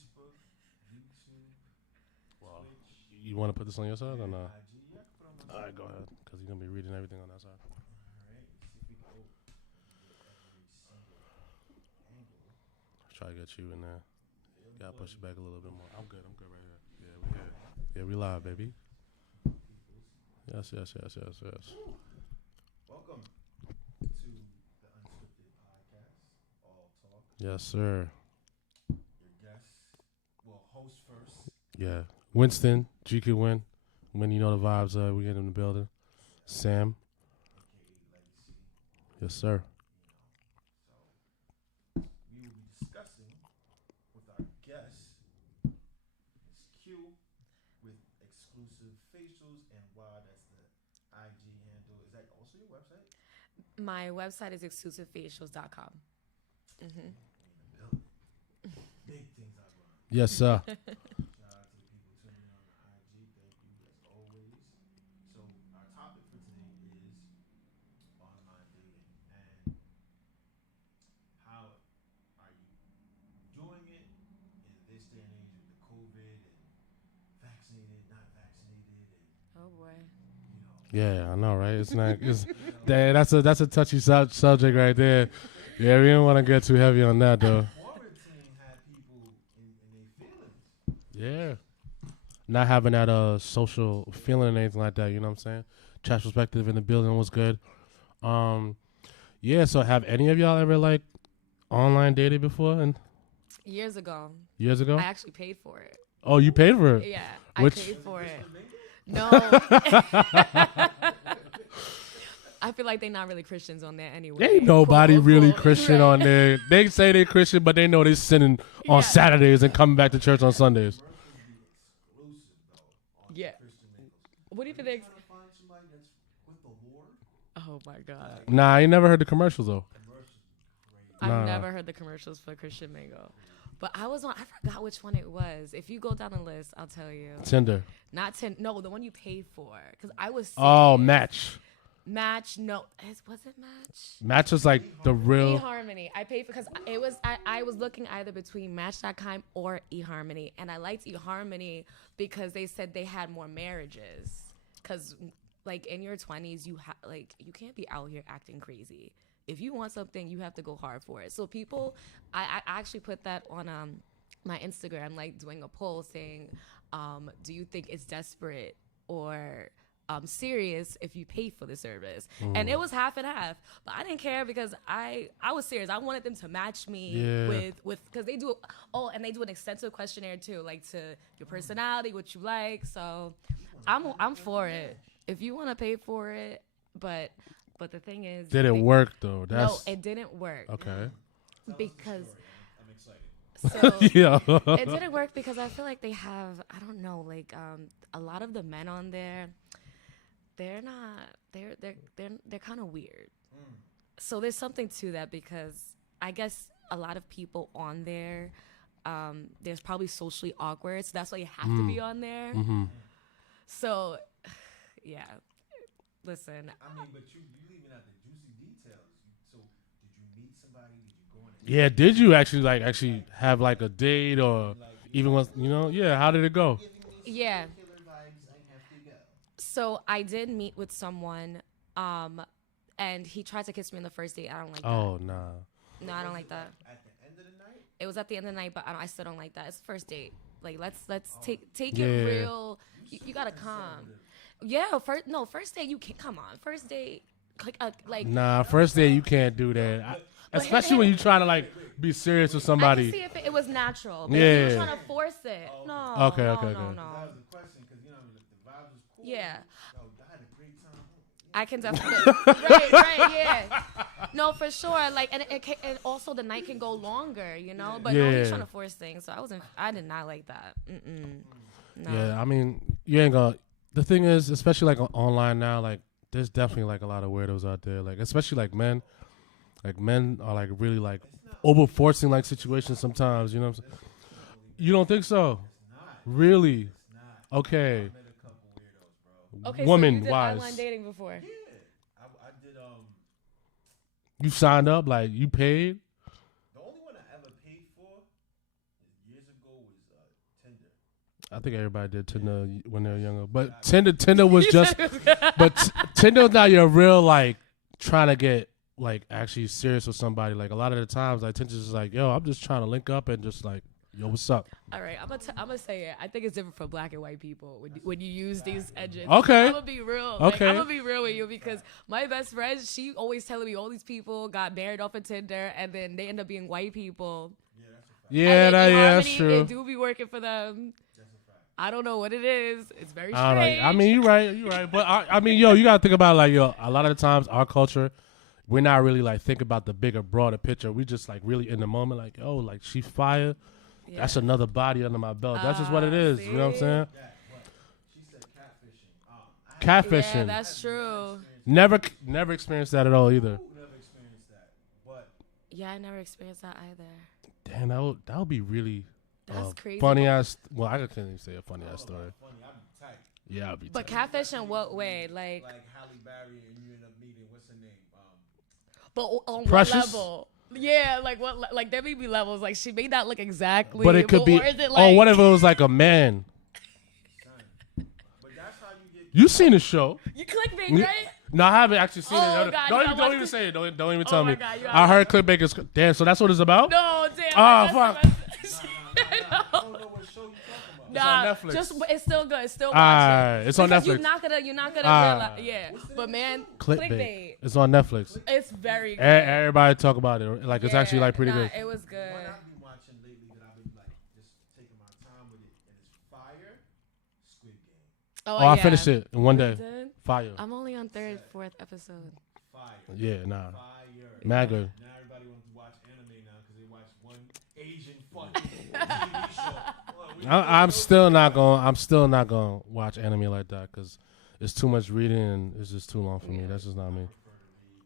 Facebook, YouTube, Well, Twitch, you want to put this on your side or not? IG. Yeah, I can put on my All right, side. go ahead, because you're gonna be reading everything on that side. All right. See if we can. Oh, we can get every single angle. Try to get you in there. Real Gotta push it important. back a little bit more. I'm good. I'm good right here. Yeah, we here. Yeah, we live, baby. Peoples. Yes, yes, yes, yes, yes. Welcome to the Unscripted Podcast, All Talk. Yes, sir. Your guest, well, host first, Yeah. Winston, GQ Win. When you know the vibes, we get in the building. Sam. aka Legacy. Yes, sir. So we will be discussing with our guest, Miss Q, with exclusive facials and why that's the IG handle. Is that also your website? My website is exclusivefacials.com. We in the building. Big things I run. Yes, sir. Shout out to the people tuning in on the IG. Thank you as always. So our topic for today is online dating and how are you doing it in this day and age with the COVID and vaccinated, not vaccinated, and Oh boy. Yeah, I know, right? It's not. It's that's a touchy subject right there. Yeah, we don't want to get too heavy on that though. quarantine had people in their feelings. Yeah, not having that social feeling and anything like that. You know what I'm saying? Chat perspective in the building was good. Yeah. So have any of y'all ever like online dated before and Years ago, years ago? I actually paid for it. Oh, you paid for it? Yeah, Which- I paid for it. No. I feel like they're not really Christians on there anyway. Ain't nobody Quote, really unquote. Christian Right. on there. They say they're Christian, but they know they're sinning on Yeah. Saturdays and coming back to church on Sundays. Commercials be exclusive though on Yeah. Christian mingles. What do you think? Are They trying to find somebody that's with the Lord? Oh my God. Nah, I ain't never heard the commercials though. Commercials crazy. I've Nah. never heard the commercials for Christian Mingle. But I forgot which one it was. If you go down the list, I'll tell you. Tinder. Not 10. No, the one you paid for. Because I was. Oh, serious. Match. Match. No. Was it Match? Match is like the real. eHarmony. I paid for because it was I was looking either between Match.com or eHarmony, and I liked eHarmony because they said they had more marriages. Because like in your 20s, you can't be out here acting crazy. If you want something, you have to go hard for it. So people, I actually put that on my Instagram, like doing a poll saying, do you think it's desperate or serious if you pay for the service? And it was half and half, but I didn't care because I was serious. I wanted them to match me Yeah. with because they do and they do an extensive questionnaire too, like to your personality, what you like. So I'm for it if you want to pay for it, but the thing is, Did it work though? No, it didn't work Okay. because I'm excited. so Yeah. it didn't work because I feel like they have, I don't know, like a lot of the men on there, they're kind of weird. So there's something to that because I guess a lot of people on there, there's probably socially awkward, so that's why you have to be on there. Mm-hmm. So yeah, listen, I mean, but you leaving out the juicy details. So did you meet somebody? Did you go on a Yeah. Did you actually have like a date or even once? Yeah. How did it go? yeah. killer vibes? I have to go. So I did meet with someone, and he tried to kiss me on the first date. I don't like that. Oh nah. No, I don't like that. At the end of the night? It was at the end of the night, but I still don't like that. It's the first date. Like let's take Yeah. it real. You gotta calm. Yeah, first date you can't. Come on, first date. Like Nah. First day you can't do that. But Especially when you're trying to like be serious with I somebody. can see if it was natural. But if Yeah. you were trying to force it. No. Okay, no, okay, no, okay. no. That was the question because, the vibe was cool. Yeah. Yo, I had a great time. I can definitely. right, yeah. No, for sure. Like, and also the night can go longer, But no, Yeah. he's trying to force things, so I did not like that. No. Yeah. I mean, you ain't gonna. The thing is, especially like online now, like there's definitely like a lot of weirdos out there. Like especially like men. Like men are like really like over forcing like situations sometimes. You know what I'm saying? You don't think so? Really? Okay. I met a couple weirdos, bro. Okay, Woman so you did wise. online dating before. Yeah. I did, You signed up, like you paid. the only one I ever paid for is years ago was Tinder. I think everybody did Tinder when they were younger, but Tinder was just, but Tinder was not your real like trying to get like actually serious with somebody. Like a lot of the times, like Tinder's just like, yo, I'm just trying to link up and just like, yo, what's up? All right, I'm gonna say it. I think it's different for black and white people when you use these edges. Okay. I'm gonna be real. Okay. I'm gonna be real with you because my best friend, she always telling me all these people got married off of Tinder and then they end up being white people. Yeah, that's true. It do be working for them. I don't know what it is. It's very I don't know. strange. I mean, you're right. But I mean, yo, you gotta think about like, yo, a lot of the times our culture, we're not really like think about the bigger, broader picture. We just like really in the moment, like, oh, like she fire. Yeah. That's another body under my belt. That's just what it is. See? You know what I'm saying? She said catfishing. Catfishing. Yeah, that's true. Never experienced that at all either. Never experienced that. But Yeah, I never experienced that either. Damn, that would be really That's crazy. funny ass. Well, I can't even say a funny ass story. funny, I'd be tight. Yeah, I'd be. But tight. catfish in what way? Like Halle Berry and you end up meeting what's her name? but on Precious? what level? Yeah, like what? Like there may be levels. Like she may not look exactly. But it could be. Or is it like, Oh, what if it was like a man? Son. But that's how you get. You seen the show? you clickbait, right? No, I haven't actually seen Oh, it. God, Don't you even, gotta watch even this. say it. Don't even tell my me. God, you I gotta heard clickbait is damn. So that's what it's about. No, damn. Ah, that's fuck. the best- I don't know what show you talking about. Nah, on Netflix. just it's still good. It's still Alright, watching. it's on Because Netflix. You're not gonna Alright. realize. Yeah, but man, Clickbait. It's on Netflix. It's very good. Everybody talk about it. Like it's actually like pretty good. It was good. What I've been watching lately that I've been like just taking my time with it and it's fire. Squid Game. Oh, I finished it in one day. Did? Fire. I'm only on third, fourth episode. Fire. Yeah, nah. Fire. Mad good. Now everybody wants to watch anime now because they watch one Asian fucking TV show. I'm still not gonna watch anime like that because it's too much reading and it's just too long for me. That's just not me. I prefer to read.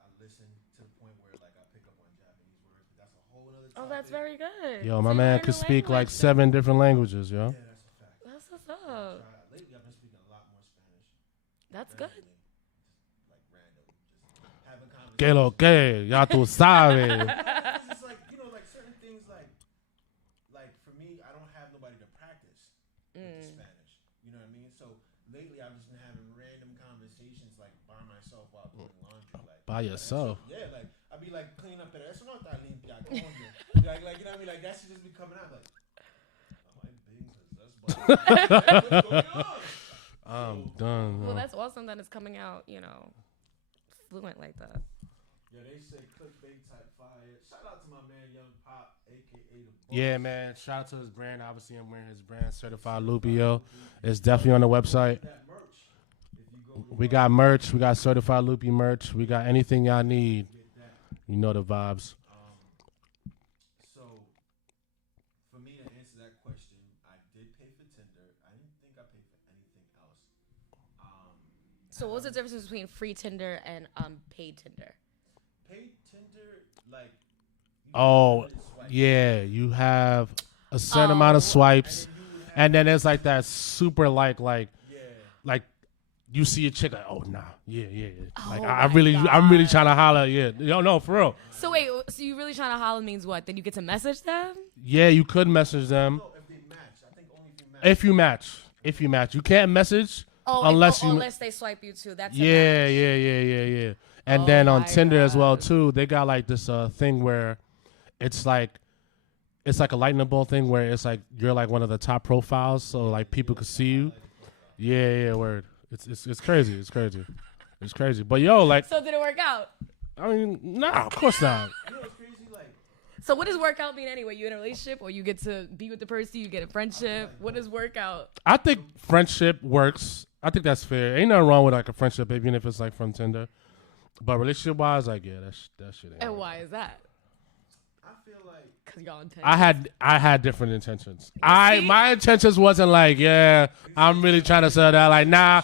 I listen to the point where like I pick up on Japanese words, but that's a whole other topic. Oh, that's very good. Yo, So my you man learn could a speak like language. 7 different languages, yo. Yeah, that's a fact. That's what's up. Lately I've been speaking a lot more Spanish. That's good. Just like random, just having Que conversations. lo que, ya tú sabes. It's like like certain things like for me, I don't have nobody to practice with the Spanish. You know what I mean? So lately, I've just been having random conversations like by myself while doing laundry. Like By yourself. Yeah, like I'd be like cleaning up, pero eso no está limpia, coño. like you know what I mean? Like that should just be coming out like. Oh, my business. What's going on? I'm done. Well, yo. that's awesome that it's coming out, fluent like that. Yeah, they say clickbait type fire. Shout out to my man Young Pop, aka the Boss. Yeah, man. Shout out to his brand. Obviously, I'm wearing his brand, Certified Loopy, yo. It's definitely on the website. That merch. If you go We got merch. We got Certified Loopy merch. We got anything y'all need. get that. You know the vibes. So, for me to answer that question, I did pay for Tinder. I didn't think I paid for anything else. So what was the difference between free Tinder and paid Tinder? Paid Tinder, like. you Oh, have to swipe. yeah. You have a certain amount of swipes. And then there's like that super like you see a chick like, oh nah, yeah. Like Oh I'm my really God. trying to holler, yeah. Yo, no, for real. So wait, so you really trying to holler means what? Then you get to message them? Yeah, you could message them No, if they match. I think only if you match. if you match. You can't message Oh, unless you unless they swipe you too. That's a Yeah, match. yeah. And Oh then on my Tinder as well God. too, they got like this thing where it's like a lightning bolt thing where it's like you're like one of the top profiles, so like people could see you. Yeah, word. It's crazy. It's crazy. But yo, like So did it work out? I mean, nah, of course not. You know what's crazy? Like, So what does work out mean anyway? You in a relationship or you get to be with the person, you get a friendship? What does work out? I think friendship works. I think that's fair. Ain't nothing wrong with like a friendship, even if it's like from Tinder. But relationship wise, like yeah, that shit ain't. And work. why is that? I feel like. Because y'all intense. I had different intentions. My intentions wasn't like, yeah, I'm really trying to sell that. Like, nah.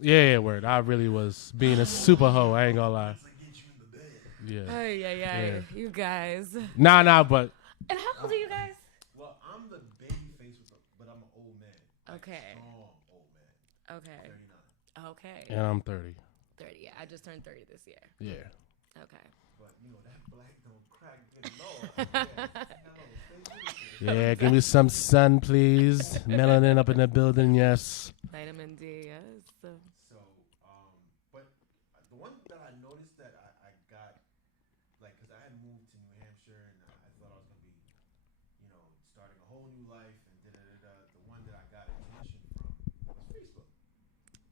Yeah, word. I really was being a super hoe. I ain't gonna lie. Yeah. Ay, you guys. Nah, but And how old are you guys? Well, I'm the baby face, but I'm an old man. Okay. Strong old man. Okay. 39. Okay. and I'm 30. 30. Yeah, I just turned 30 this year. Yeah. Okay. but you know that black don't crack good Lord. Yeah, give me some sun, please. Melanin up in the building, yes. Vitamin D, yes. So, but the one that I noticed that I got, like, because I had moved to New Hampshire and I thought I was going to be, you know, starting a whole new life and da-da-da-da. The one that I got attention from was Facebook.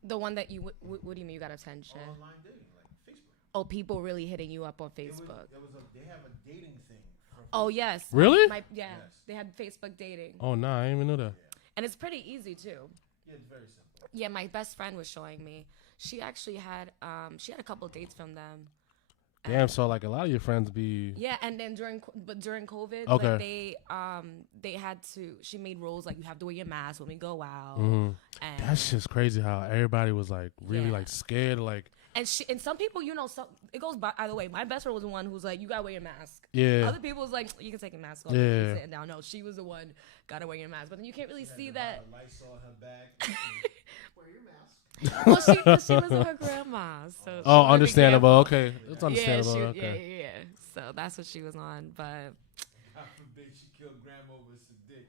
The one that you, what do you mean you got attention? Online dating, like Facebook. Oh, people really hitting you up on Facebook. They have a dating thing. Oh, yes. Really? Yeah. Yes. They had Facebook dating. Oh, nah, I didn't even know that. Yeah. And it's pretty easy, too. Yeah, it's very simple. Yeah, my best friend was showing me. She actually had, she had a couple dates from them. Damn, so like a lot of your friends be. Yeah, and then during COVID, Okay. like they had to. She made rules like you have to wear your mask when we go out. Mhm. And That's just crazy how everybody was like really Yeah. like scared, like. and some people, you know, it goes by either way. My best friend was the one who's like, you gotta wear your mask. Yeah. Other people was like, you can take your mask off. Yeah. Yeah. Sitting down. No, she was the one gotta wear your mask. But then you can't really see that. Lysol her back. Wear your mask. Well, she was with her grandma. So she Oh, wanted to be understandable. careful. Okay, it's understandable. Yeah, Okay. yeah. So that's what she was on. But God forbid she killed grandma with some dick.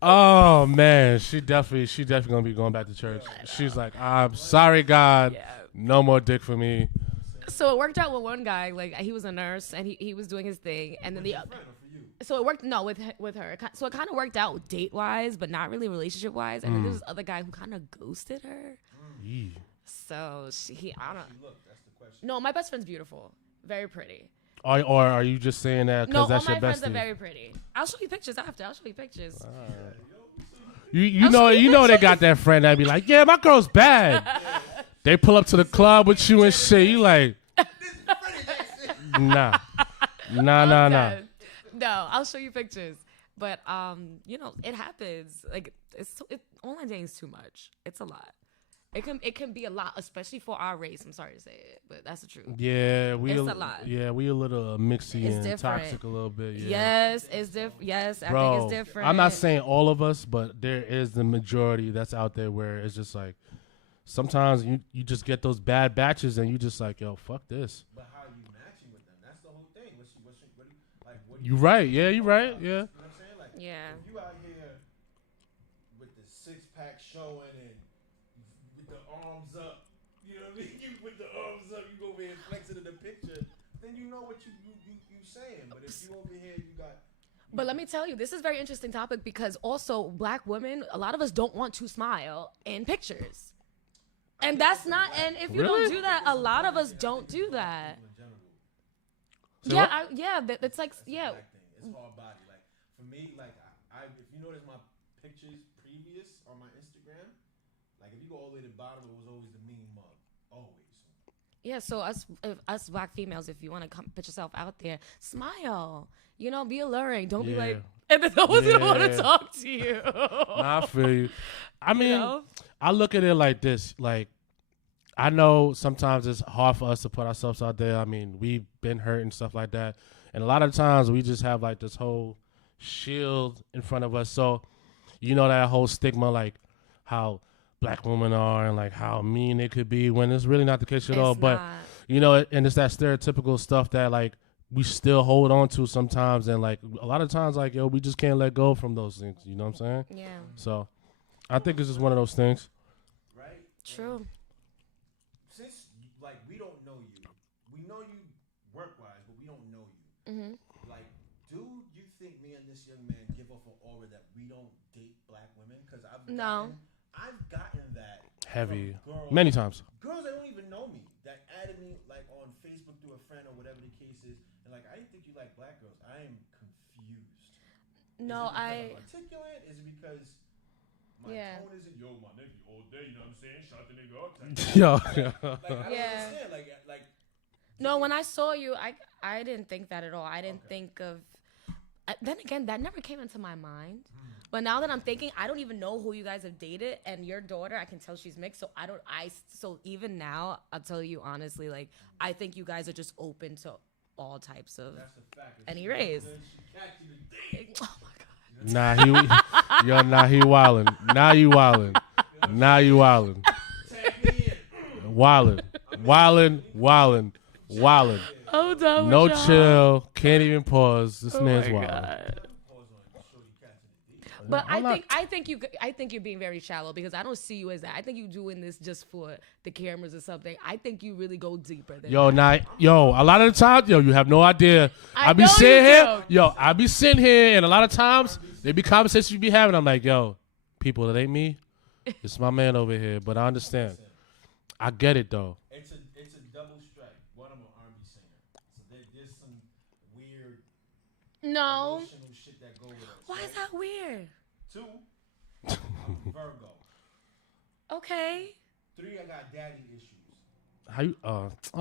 Oh man, she definitely gonna be going back to church. She's like, I'm sorry, God, yeah. no more dick for me. So it worked out with one guy. Like he was a nurse and he was doing his thing, and then the Friend or for you? so it worked with her. So it kind of worked out date wise, but not really relationship wise. And then there was this other guy who kind of ghosted her. Yee. So I don't. She look, that's the question. No, my best friend's beautiful, very pretty. Or are you just saying that No, because that's all your my friends are bestie? very pretty. I'll show you pictures after. I'll show you pictures. You I'll know show you they pictures. got that friend that be like, yeah, my girl's bad. They pull up to the club with you and shit. You like, nah. Okay. No, I'll show you pictures. But you know, it happens. Like online dating is too much. It's a lot. It can be a lot, especially for our race. I'm sorry to say it, but that's the truth. Yeah, It's a lot. Yeah, we a little mixy It's and different. toxic a little bit. Yeah. Yes, it's different. Yes, I Bro, think it's different. I'm not saying all of us, but there is the majority that's out there where it's just like sometimes you just get those bad batches and you just like, yo, fuck this. But how are you matching with them? That's the whole thing. What You right. Yeah, you right. Yeah. You know what I'm saying? Like, Yeah. if you out here with the 6-pack showing and with the arms up, you know what I mean? You with the arms up, you go over here and flex it in the picture, then you know what you saying. But if you over here, you got. But let me tell you, this is a very interesting topic because also black women, a lot of us don't want to smile in pictures. And that's not, and if you Really? don't do that, a lot of us don't do that. So Yeah, what? it's like, yeah. Black thing. It's all body. Like for me, like I if you notice my pictures previous on my Instagram, like if you go all the way to the bottom, it was always the mean mug, always. Yeah, so us black females, if you want to put yourself out there, smile. You know, be alluring. Don't be Yeah. like, and then no one's gonna want to Yeah. talk to you. Nah, I feel you. I mean, You know? I look at it like this. Like, I know sometimes it's hard for us to put ourselves out there. I mean, we've been hurt and stuff like that. And a lot of times we just have like this whole shield in front of us. So, you know, that whole stigma, like how black women are and like how mean they could be when it's really not the case at all. It's But, not. you know, and it's that stereotypical stuff that like we still hold on to sometimes. And like a lot of times, like, yo, we just can't let go from those things. You know what I'm saying? Yeah, So I think it's just one of those things. Right? true. Since like we don't know you, we know you work wise, but we don't know you. Hmm. Like, do you think me and this young man give off an aura that we don't date black women? Because No. I've gotten that Heavy. from girls, Many times. girls that don't even know me that added me like on Facebook through a friend or whatever the case is, and like I didn't think you like black girls. I am confused. No, is it because I'm articulate? Is it because my Yeah. tone isn't yo my nigga all day? You know what I'm saying? Shut the nigga up. Yo. Like I don't Yeah. understand. Like No, when I saw you, I didn't think that at all. I didn't Okay. think of. Then again, that never came into my mind. But now that I'm thinking, I don't even know who you guys have dated, and your daughter, I can tell she's mixed. So so even now, I'll tell you honestly, like I think you guys are just open to all types of that's a fact. If any she race. good, she catch you today. Oh my god. Nah, he wildin'. Now you wildin'. Tag me in. Wildin', wildin'. I'm done No with y'all. chill. Can't even pause. This Oh man's my wild. God. Pause on Shorty catching it deep. But I'm not- I think you're being very shallow because I don't see you as that. I think you doing this just for the cameras or something. I think you really go deeper than Yo, that. a lot of the time, you have no idea. I be know sitting you here, do. I be sitting here, and a lot of times, there be conversations you be having. I'm like, yo, people, that ain't me. It's my man over here, but I understand. I get it, though. It's a double strike. One, I'm an R&B singer, so there's some weird No. emotional shit that go with us. Why right? is that weird? 2, I'm Virgo. Okay. 3, I got daddy issues. How you?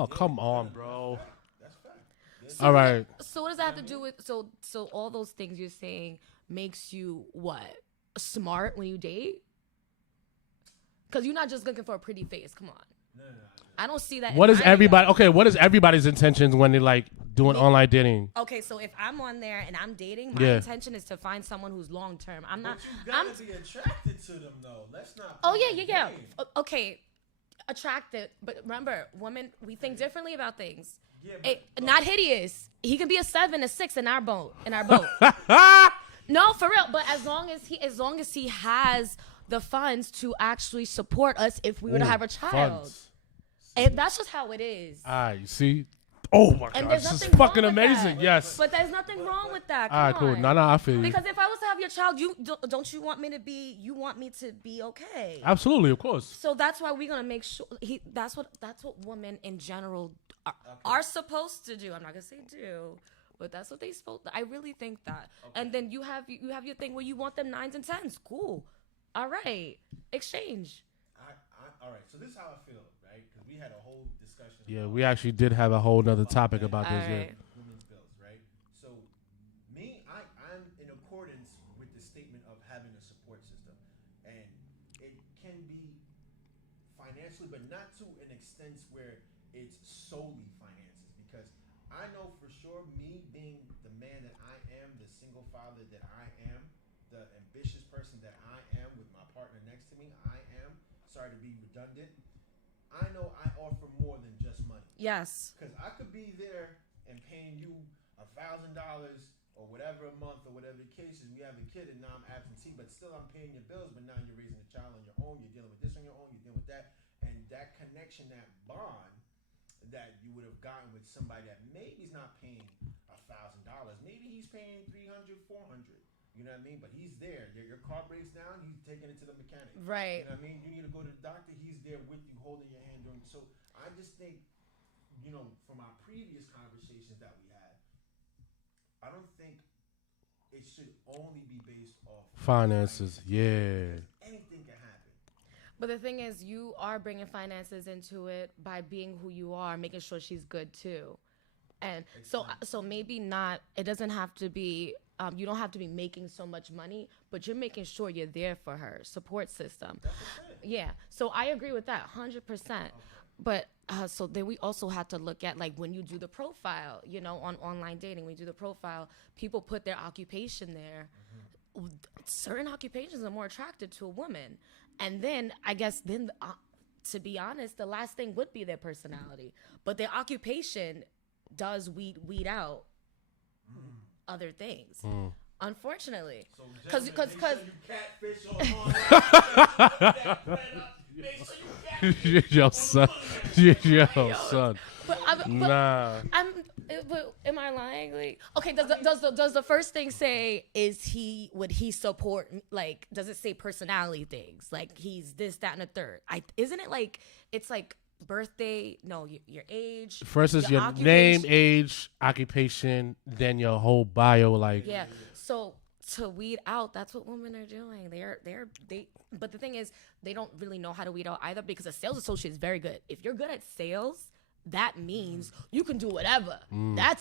Come on, bro. That's fact. So All right. So what does that have to do with so all those things you're saying makes you what? Smart when you date? Because you're not just looking for a pretty face. Come on. No. I don't see that. What in is my everybody? video. Okay, what is everybody's intentions when they like doing online dating? Okay, so if I'm on there and I'm dating, my Yeah. intention is to find someone who's long term. I'm not. But you gotta be attracted to them, though. Let's not. Oh play yeah. the game. Okay, attracted, but remember, women we think differently about things. Yeah, but Not hideous. He can be a 7, a 6 in our boat. No, for real. But as long as he has the funds to actually support us if we were to have a child. Funds. And that's just how it is. You see? Oh my And god, there's this is nothing wrong fucking with amazing. that. Yes. But there's nothing wrong with that. Come All right, cool. on. No, I feel you. Because if I was to have your child, don't you want me to be? You want me to be okay? Absolutely, of course. So that's why we're gonna make sure that's what women in general are supposed to do. I'm not gonna say do, but that's what they supposed. I really think that. Okay. And then you have your thing where you want them 9s and 10s. Cool. All right. Exchange. All right. So this is how I feel, right? Because we had a whole discussion. Yeah, we actually did have a whole nother topic about this. All right. Women's bills, right? So I'm in accordance with the statement of having a support system, and it can be financially, but not to an extent where it's solely finances. Because I know for sure, me being the man that I am, the single father that I am, the ambitious person that I am, with my partner next to me, I am. Sorry to be redundant. I know I offer more than just money. Yes. Because I could be there and paying you $1,000 or whatever a month or whatever the case is. We have a kid and now I'm absentee, but still I'm paying your bills. But now you're raising a child on your own. You're dealing with this on your own. You're dealing with that. And that connection, that bond that you would have gotten with somebody that maybe is not paying $1,000. Maybe he's paying $300, $400. You know what I mean? But he's there. Your car breaks down, he's taking it to the mechanic. Right. You know what I mean? You need to go to the doctor, he's there with you, holding your hand. So I just think, from our previous conversations that we had, I don't think it should only be based off Finances, yeah. Anything can happen. But the thing is, you are bringing finances into it by being who you are, making sure she's good too. And so maybe not, it doesn't have to be, you don't have to be making so much money, but you're making sure you're there for her, support system. Yeah. So I agree with that 100%. Okay. But so then we also have to look at, like, when you do the profile, on online dating, when you do the profile, people put their occupation there. Mm-hmm. Certain occupations are more attractive to a woman. And then I guess to be honest, the last thing would be their personality. But their occupation does weed out other things, unfortunately. Because you catfish on Yo, son. Son. But nah. But am I lying? Like, okay, does the first thing say would he support, like, does it say personality things, like he's this, that, and a third? Isn't it like it's like birthday? No, your age. First is your name, age, occupation, then your whole bio. Like, yeah. So to weed out, that's what women are doing. But the thing is, they don't really know how to weed out either, because a sales associate is very good. If you're good at sales, that means you can do whatever.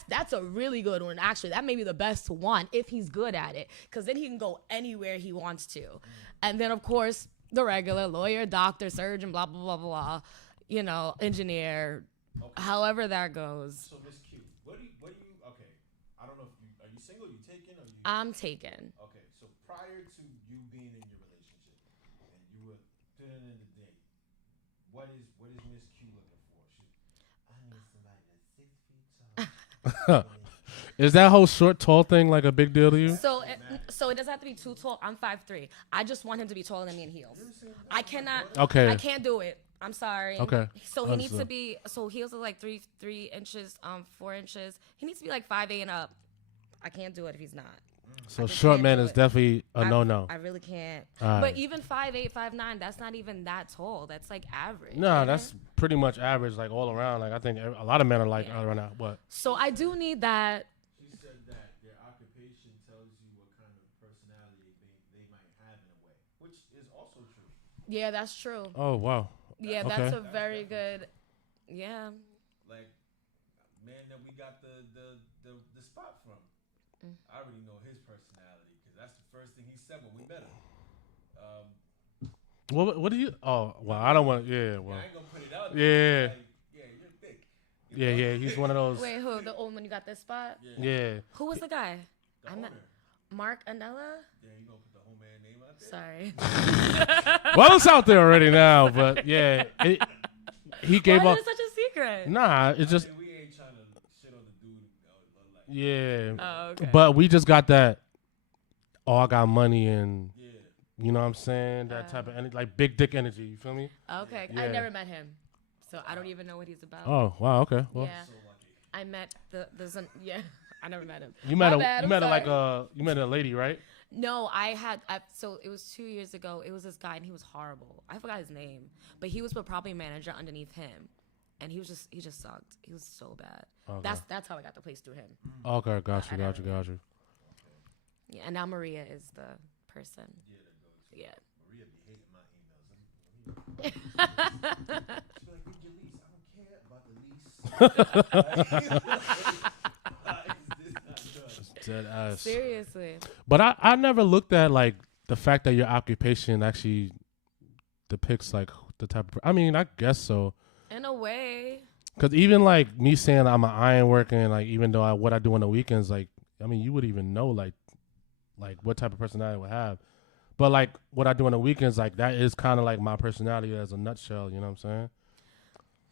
That's a really good one. Actually, that may be the best one if he's good at it, because then he can go anywhere he wants to. And then, of course, the regular lawyer, doctor, surgeon, blah, blah, blah, blah, engineer, however that goes. So, Miss Q, what do you, okay, I don't know if are you single, you taken, or you? I'm taken. Okay, so prior to you being in your relationship and you were putting in the date, what is Miss Q Is that whole short tall thing like a big deal to you? So it doesn't have to be too tall. I'm 5'3". I just want him to be taller than me in heels. I cannot. Okay. I can't do it. I'm sorry. Okay. So he needs to Understood. be. So heels are like 3 inches, 4 inches. He needs to be like 5'8" and up. I can't do it if he's not. So I just short can't man do is it. definitely a no. I really can't. All But right. even 5'8", 5'9", that's not even that tall. That's like average. No, isn't that's it? pretty much average, like all around. Like I think a lot of men are like Yeah. around that. What? So I do need that. She said that their occupation tells you what kind of personality they might have in a way, which is also true. Yeah, that's true. Oh wow. Yeah, Okay. that's a very good. Yeah. Like, man, that we got the spot from. I already know his personality because that's the first thing he said when we met him. What do you? Oh well, I don't want. Yeah. Well. I ain't gonna put it out Yeah. there. Like, yeah, you're thick. You know? Yeah. He's one of those. Wait, who? The old when you got this spot? Yeah. Who was the guy? The I met owner. Mark Anella. Yeah, you gonna put the whole man name out there? Sorry. Well, it's out there already now, but yeah, he gave Why up. is it such a secret? Nah, it's just I mean, we ain't trying to shit on the dude. Like, yeah. Oh, okay. But we just got that. Oh, I got money and yeah. you know what I'm saying, that type of energy, like big dick energy. You feel me? Okay, Yeah. I never met him, so I don't even know what he's about. Oh wow. Okay. Well, Yeah, So lucky. I met yeah, I never met him. you met My a bad, you I'm met a sorry. like you met a lady, right? No, so it was 2 years ago. It was this guy and he was horrible. I forgot his name, but he was the property manager underneath him, and he just sucked. He was so bad. Okay. That's how I got the place through him. Okay. Got I you. know. Got you. Yeah, and now Maria is the person. Yeah, that goes. Yeah. Maria be hating my emails. She be like, "Read your lease. I don't care about the lease." Dead ass. Seriously. But I never looked at like the fact that your occupation actually depicts like the type of. I mean, I guess so. In a way. Cause even like me saying I'm an iron worker and like even though what I do on the weekends, like I mean you would even know like what type of personality I would have. But like what I do on the weekends, like that is kind of like my personality as a nutshell. You know what I'm saying?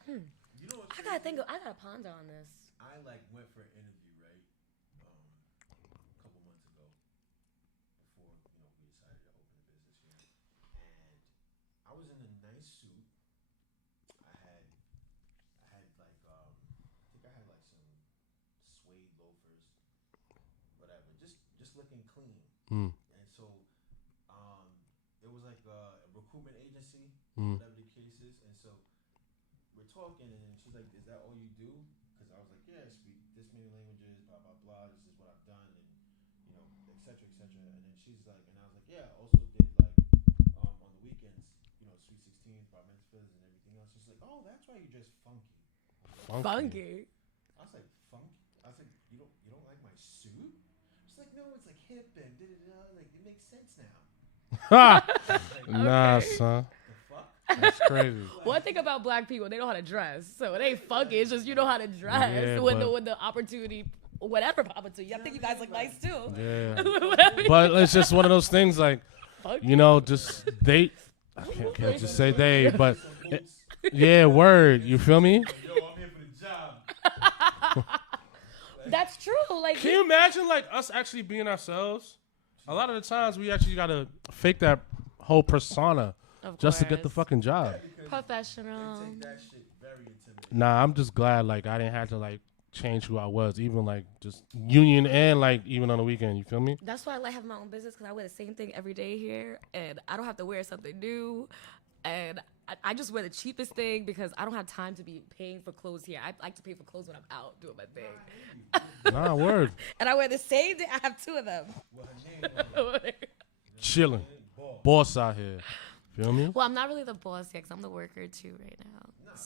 You know what's I gotta ponder on this. I like went for an interview, right? A couple months ago, before we decided to open the business here, and I was in a nice suit. I had like I think I had like some suede loafers, whatever, just looking clean. Mm. And so, it was like a recruitment agency, Mm. whatever the case is, and so we're talking, and then she's like, "Is that all you do?" Because I was like, "Yeah, I speak this many languages, blah blah blah. This is what I've done, and et cetera, et cetera." And then she's like, and I was like, "Yeah, I also did like on the weekends, sweet 16s, bar mitzvahs, and everything else." She's like, "Oh, that's why you dress funky." Funky. I was like, "Funky?" I was like, "You don't like my suit?" She's like, "No, it's like hip and da da da. Like it makes sense now." Ha! Like, Nah, Okay. son, the fuck? that's crazy. One thing about black people, they know how to dress. So it ain't funky. It's just you know how to dress Yeah, when but- the opportunity, whatever opportunity. I think you guys look nice too. Yeah, Whatever. but it's just one of those things like Funky. just they. I can't just say they, but Some boots. yeah, word. You feel me? Yo, I'm here for the job. That's true. Like Can you imagine like us actually being ourselves? A lot of the times we actually gotta fake that whole persona of just to get the course. fucking job. Because Professional. they take that shit very intimidating. Nah, I'm just glad like I didn't have to like change who I was, even like just union and like even on the weekend. You feel me? That's why I like having my own business because I wear the same thing every day here, and I don't have to wear something new, and I just wear the cheapest thing because I don't have time to be paying for clothes here. I like to pay for clothes when I'm out doing my thing, Nah, word. and I wear the same thing. I have two of them. Well, her name Chilling, was boss out here. Feel me? Well, I'm not really the boss yet because I'm the worker too right now. So that's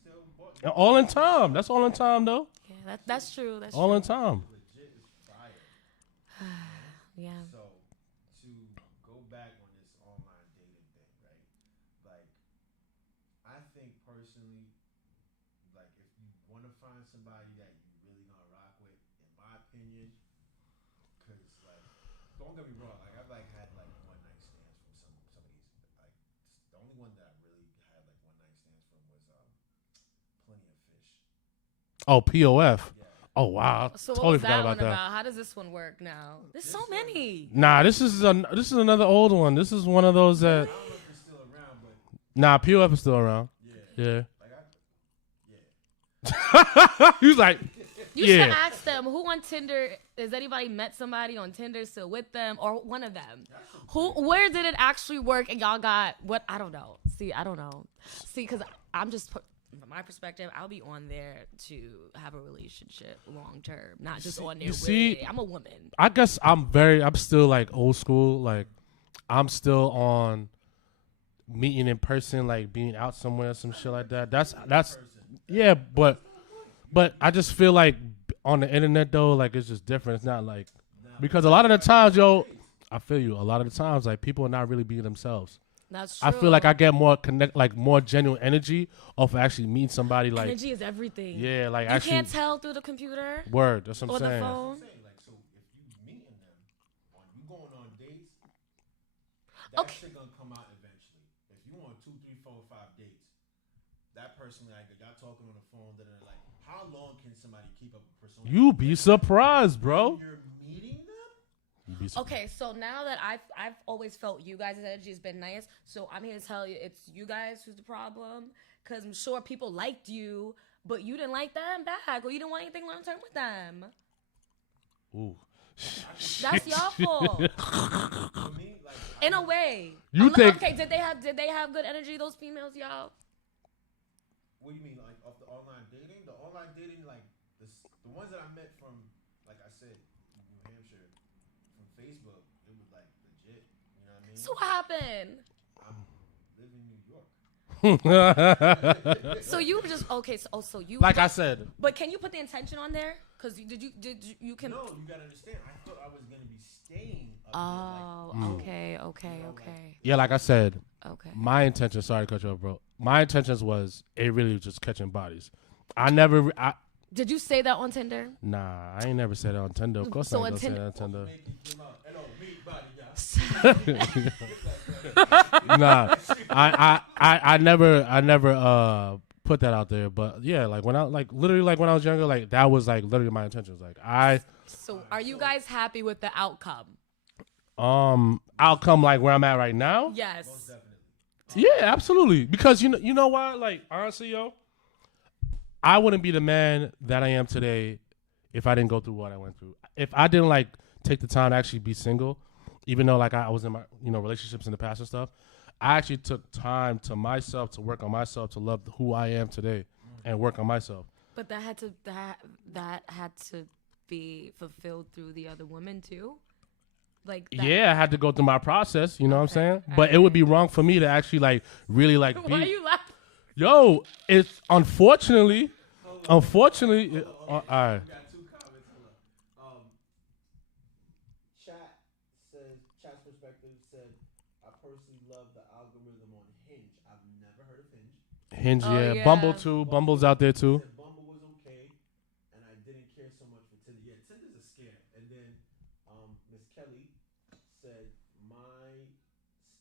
still boss. And all in time. That's all in time though. yeah, that's true. That's All true. in time. Legit is fire. Yeah. So to go back on this online dating thing, right? Like, I think personally, like if you want to find somebody that you really gonna rock with, in my opinion, because like, don't get me wrong, like I've like had like one night stands from some of these. Like the only one that I really had like one night stands from was Plenty of Fish. Oh, POF. Yeah. Oh wow, So what totally was forgot that about one that. about? How does this one work now? There's so many. Nah, this is another old one. This is one of those that. I don't know if it's still around, but Nah, POF is still around. yeah. Yeah. He's like, You yeah. should ask them who on Tinder has anybody met somebody on Tinder still with them or one of them. Where did it actually work and y'all got what? I don't know. See, I don't know. See, because I'm just from my perspective, I'll be on there to have a relationship long term, not just on there. I'm a woman. I guess I'm still like old school. Like I'm still on meeting in person, like being out somewhere, some shit like that. That's yeah, but I just feel like on the internet though, like it's just different. It's not like because a lot of the times, yo, I feel you. A lot of the times, like people are not really being themselves. That's true. I feel like I get more more genuine energy off of actually meeting somebody. Like energy is everything. Yeah, like you actually can't tell through the computer. Word. That's what I'm or saying. the phone. Like so, if you meeting them, you going on dates, that shit gonna come out eventually. If you on 2, 3, 4, 5 dates, that person like y'all talking on the phone, that are like, how long can somebody keep up a persona? You be surprised, bro. When you're meeting them. Okay, so now that I've always felt you guys' energy has been nice, so I'm here to tell you it's you guys who's the problem. Because I'm sure people liked you, but you didn't like them back, or you didn't want anything long term with them. Ooh. That's your fault. Me, like, In a way. You think? Okay, did they have good energy? Those females, y'all. What do you mean, like off the online dating? The online dating, like the ones that I met from, like I said, New Hampshire, from Facebook, it was like legit. You know what I mean? So what happened? I live in New York. So you were just okay. So you Like I said. But can you put the intention on there? Because did you can? No, you gotta understand. I thought I was gonna be staying. Oh, up okay. Yeah, like I said. Okay. My intention. Sorry to cut you off, bro. My intentions was it really was just catching bodies. I never. Did you say that on Tinder? Nah, I ain't never said it on Tinder. Of course, So I ain't on gonna say that on Tinder. Nah, I never put that out there. But yeah, like when I literally when I was younger, like that was like literally my intentions. Like So are you guys happy with the outcome? outcome like where I'm at right now. Yes. Yeah, absolutely. Because you know why? Like honestly, yo, I wouldn't be the man that I am today if I didn't go through what I went through. If I didn't like take the time to actually be single, even though like I was in my relationships in the past and stuff, I actually took time to myself to work on myself to love who I am today and work on myself. But that had to be fulfilled through the other women too. Like that. Yeah, I had to go through my process. You know what I'm saying? But it would be wrong for me to actually like really like. Why are you laughing? Yo, it's unfortunately. All right. We got 2 comments. Chat's perspective said, I personally love the algorithm on Hinge. I've never heard of Hinge. Hinge, Oh, yeah. yeah. Bumble too. Bumble's out there too. Said Bumble was okay, and I didn't care so much for Tinder. Yeah, Tinder's a scam. And then Miss Kelly said, my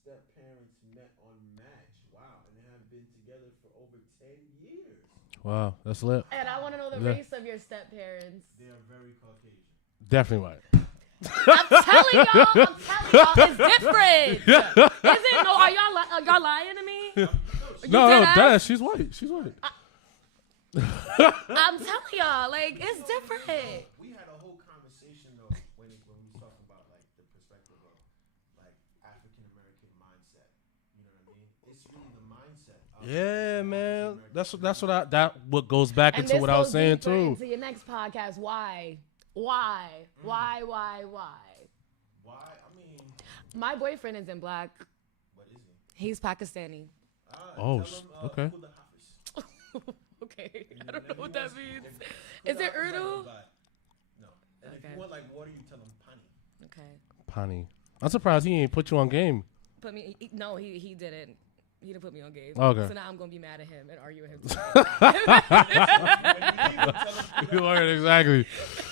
step parents met on Match. Wow, and they have been together for over 10 years. Wow, that's lit. And I want to know the race of your step parents. They are very Caucasian. Definitely white. I'm telling y'all, it's different. Is it? No, are y'all lying to me? No, Dad, she's white. She's white. I'm telling y'all, like it's different. We had a whole conversation though when we was talking about like the perspective of like African American mindset. You know what I mean? It's really the mindset. Yeah, man. That's what goes back And into this what I was goes saying deeper too. into your next podcast, why? Why? Why? I mean, My boyfriend isn't black. what is he? He's Pakistani. Oh, Tell him, okay. Khuda Hafiz. Okay, You I don't if know he what that wants- means. if Is it Khuda Hafiz Urdu? like no. And if Okay. you want like water, you tell him pani. Okay, Pani. I'm surprised he ain't put you on game. put me. No, he didn't. He didn't put me on game. Okay. So now I'm gonna be mad at him and argue with him. You are exactly.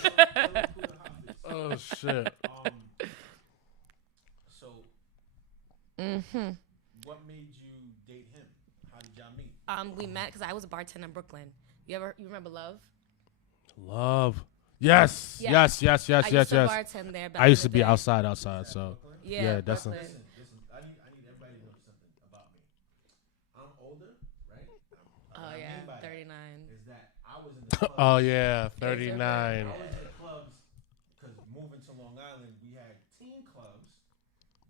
Tell him Khuda Hafiz. Oh shit. So, what made you date him? How did y'all meet? We met because I was a bartender in Brooklyn. You remember Love? Love. Yes. Yeah. Yes. Yes. Yes. I Yes. used to Yes. bartend there. Back I used in to the be day. outside. So Yeah, that's Brooklyn. Listen. I need everybody to know something about me. I'm older, right? Oh What I yeah, mean by that 39. is that I was in the clubs. oh yeah, Those are 39. I was in the clubs because moving to Long Island, we had teen clubs.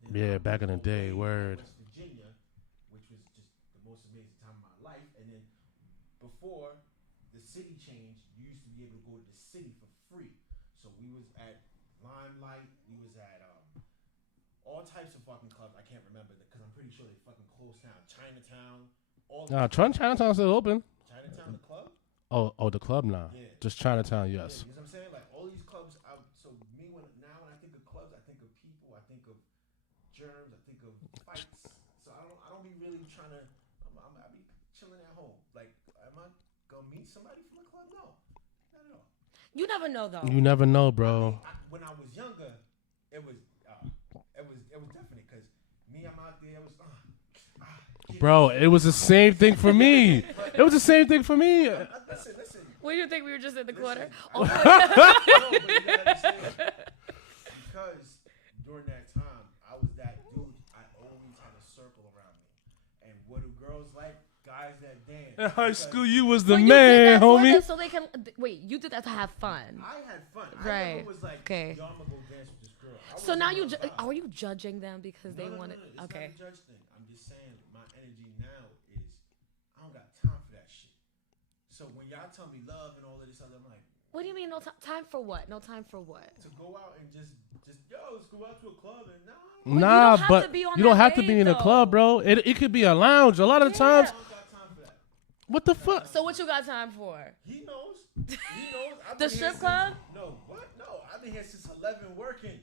Then Yeah, I back in the moved day, away to word. West Virginia, which was just the most amazing time of my life. And then before the city changed, you used to be able to go to the city for free. So we was at Limelight. We was at all types of fucking clubs. I can't remember because I'm pretty sure they fucking closed down. Chinatown. All Nah, these clubs. Chinatown's still open. Chinatown, the club. Oh, the club now. Yeah. Just Chinatown, Yeah, yes. you know what I'm saying? Like all these clubs. So me when I think of clubs, I think of people. I think of germs. I think of fights. So I don't be really trying to. I be chilling at home. Like, am I gonna meet somebody from a club? No, not at all. You never know though. You never know, I bro. mean, when I was younger, it was definite because me, I'm out there. It was. Bro, it was the same thing for me. It was the same thing for me. Listen. What do you think? We were just in the corner. No, but you gotta understand. Because during that time, I was that dude. I always had a circle around me. And what do girls like? Guys that dance. In high school, you was the But you did man, that for homie. them so they can wait. You did that to have fun. I had fun. Right. I never was like, Okay. yo, I'm gonna go dance with this girl. So now are you judging them because they wanted? It's Okay. not a judge thing. I'm just saying my energy now is I don't got time for that shit. So when y'all tell me love and all of this other, I'm like, What do you mean no time for what? No time for what? to go out and just yo, let's go out to a club and But you Nah, don't have but to be on you don't that have to be wave, in a club, though. bro. It could be a lounge. A lot of the Yeah. times, I don't got time for that. what the fuck? So what you got time for? He knows. I've The been here strip since- club? No, what? No, I've been here since 11 working.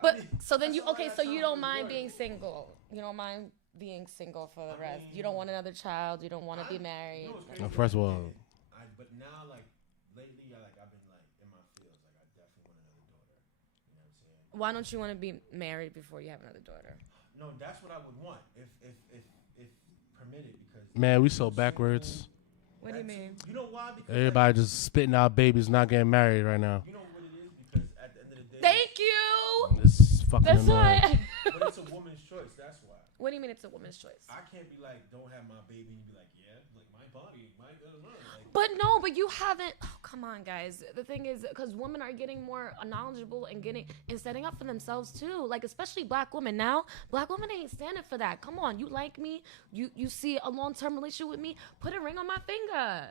But so then that's you all I okay? got So time you for don't is mind work. being single? You don't mind being single for the I rest? You mean, don't want another child? You don't want to be married? You know what's Now, crazy? first of all, But now, like lately, I've been like in my feels. Like I definitely want another daughter. You know what I'm saying? Why don't you want to be married before you have another daughter? No, that's what I would want if permitted because. man, we so backwards. What do you mean? You know why? Because Everybody just spitting out babies, not getting married right now. you know what it is because at the end of the day. Thank you. It's fucking That's annoying. why. But it's a woman's choice. That's why. What do you mean it's a woman's choice? I can't be like, don't have my baby, and be like, yeah, like my body, my. Like, But no, but you haven't. Oh, come on, guys. The thing is, because women are getting more knowledgeable and setting up for themselves too. Like especially black women now. Black women ain't standing for that. Come on, you like me? You see a long-term relationship with me? Put a ring on my finger.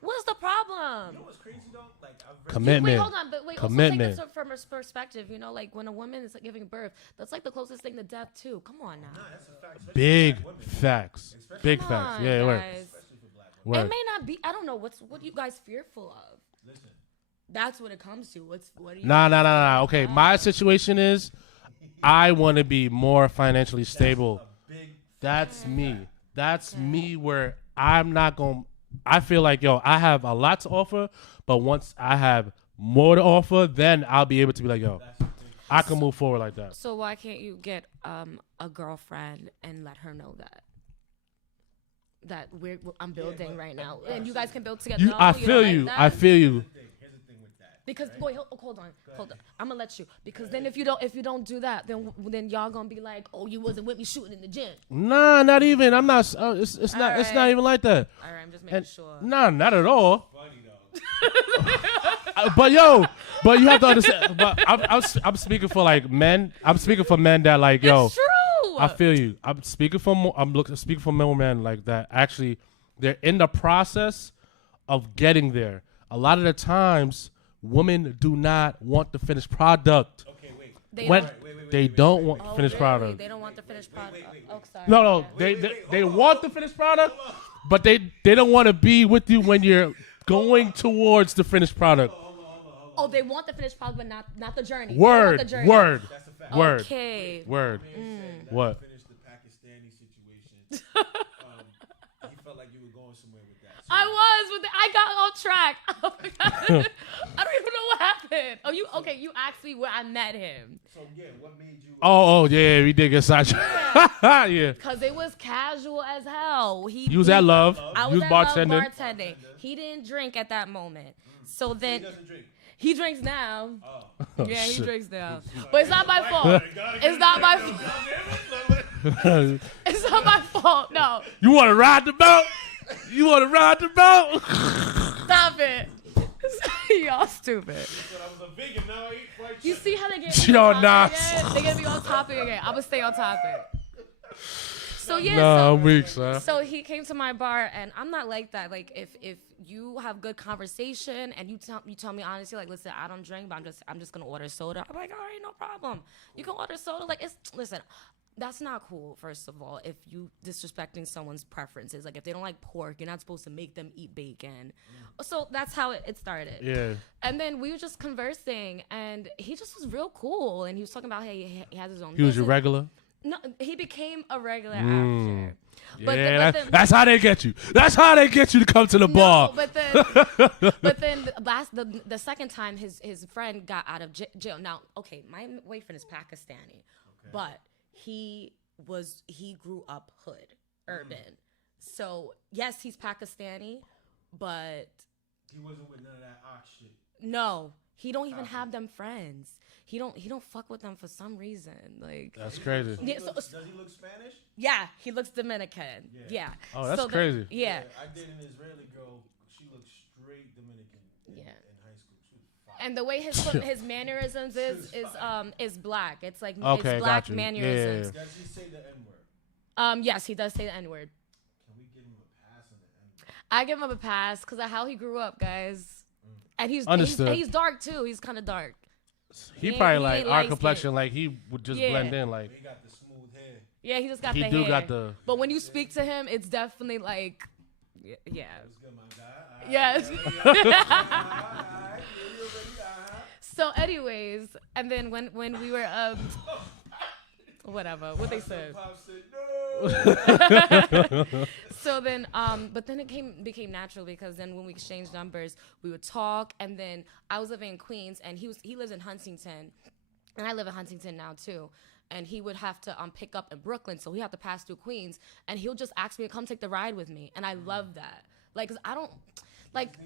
What's the problem? you know what's crazy though? Like I've read Commitment. Wait, hold on. But wait, Commitment. also take this from a perspective. You know, like when a woman is like, giving birth, that's like the closest thing to death too. Come on now. Nah, that's a fact. especially Big for black women. facts. Especially Big Come facts. on, Yeah, word. guys. Especially for black women. It Word. may not be. I don't know. What are you guys fearful of? Listen, That's what it comes to. What are you? Nah. Okay, my situation is, I want to be more financially stable. big. That's me. That's me where I'm not going to, I feel like, yo, I have a lot to offer, but once I have more to offer, then I'll be able to be like, yo, I can move forward like that. So why can't you get a girlfriend and let her know that I'm building but- right now, but and you guys can build together? You, No, I don't feel like you. that? I feel you. Here's the thing with that. Because right? boy, hold on. I'm gonna let you. Because then if you don't do that, then y'all gonna be like, oh, you wasn't with me shooting in the gym. Nah, not even. I'm not. It's not. It's not Alright. even like that. All right, I'm just making And sure. nah, not at all. Funny though. But you have to understand. But I'm speaking for like men. I'm speaking for men that like, yo, It's true. I feel you. I'm speaking for speaking for men like that. Actually, they're in the process of getting there. A lot of the times, women do not want the finished product. Okay, wait. They When don't- they don't want Oh, finished really? product. They don't want the finished product. Oh, sorry. No, Yeah. they want the finished product, but they don't want to be with you when you're going towards the finished product. Oh, they want the finished product, but not the journey. They don't Word, want the journey. word, That's a fact. word, Okay. word. What? Finish the Pakistani situation. He felt like you were going somewhere with that. So I was, but I got off track. Oh my God. I don't even know what happened. Oh, you okay? You asked me where I met him. So yeah, what made you? Oh yeah, we did get sidetracked. Yeah, Cause it was casual as hell. you was at Love. I You was was at Love bartending. bartending. He didn't drink at that moment. So He then doesn't drink. He drinks now. Oh. Yeah, he shit. drinks now. But it's not my fault. It's not my fault. It's not my fault. No. You want to ride the boat? You want to ride the boat? Stop it. Y'all stupid. Said I was a vegan, now I eat fried You chicken. see how they get Yo, on nah. topic again? They gonna be on topic again. I'm gonna stay on topic. So yeah, Nah, I'm weak, son. so he came to my bar, and I'm not like that. Like if you have good conversation and you tell me honestly, like, listen, I don't drink, but I'm just gonna order soda. I'm like, all right, no problem. You can order soda. Like, listen. That's not cool, first of all, if you disrespecting someone's preferences. Like, if they don't like pork, you're not supposed to make them eat bacon. So that's how it started. Yeah. And then we were just conversing, and he just was real cool. And he was talking about how he has his own He was your business. regular? No, he became a regular after. Yeah, that's how they get you. That's how they get you to come to the bar. But then the second time his friend got out of jail. Now, okay, my boyfriend is Pakistani, but he grew up hood, urban. So yes, he's Pakistani, but He wasn't with none of that ox shit. no, he don't even have them friends. He don't fuck with them for some reason. Like That's crazy. yeah, Does he look Spanish? yeah, he looks Dominican. Yeah. Oh, that's So crazy. Yeah. I did an Israeli girl. She looked straight Dominican in high school. She was fine. And the way his mannerisms is black. It's like Okay, it's black got you. mannerisms. Does he say the N-word? Yes, he does say the N-word. Can we give him a pass on the N-word? I give him a pass because of how he grew up, guys. And Understood. he's dark too. He's kind of dark. He He probably ain't like our light-skinned. complexion, like he would just Yeah. blend in. Like He got the smooth hair. Yeah, he just got he the do hair. got the. But when you speak to him, it's definitely like, yeah. That's good, my guy. Yes. Alright, So, anyways, and then when we were whatever, what they said. Pop said no. So then, but then it became natural because then when we exchanged numbers, we would talk, and then I was living in Queens, and he lives in Huntington, and I live in Huntington now too. And he would have to pick up in Brooklyn, so he had to pass through Queens, and he'll just ask me to come take the ride with me, and I love that. Like, 'cause I don't. Like,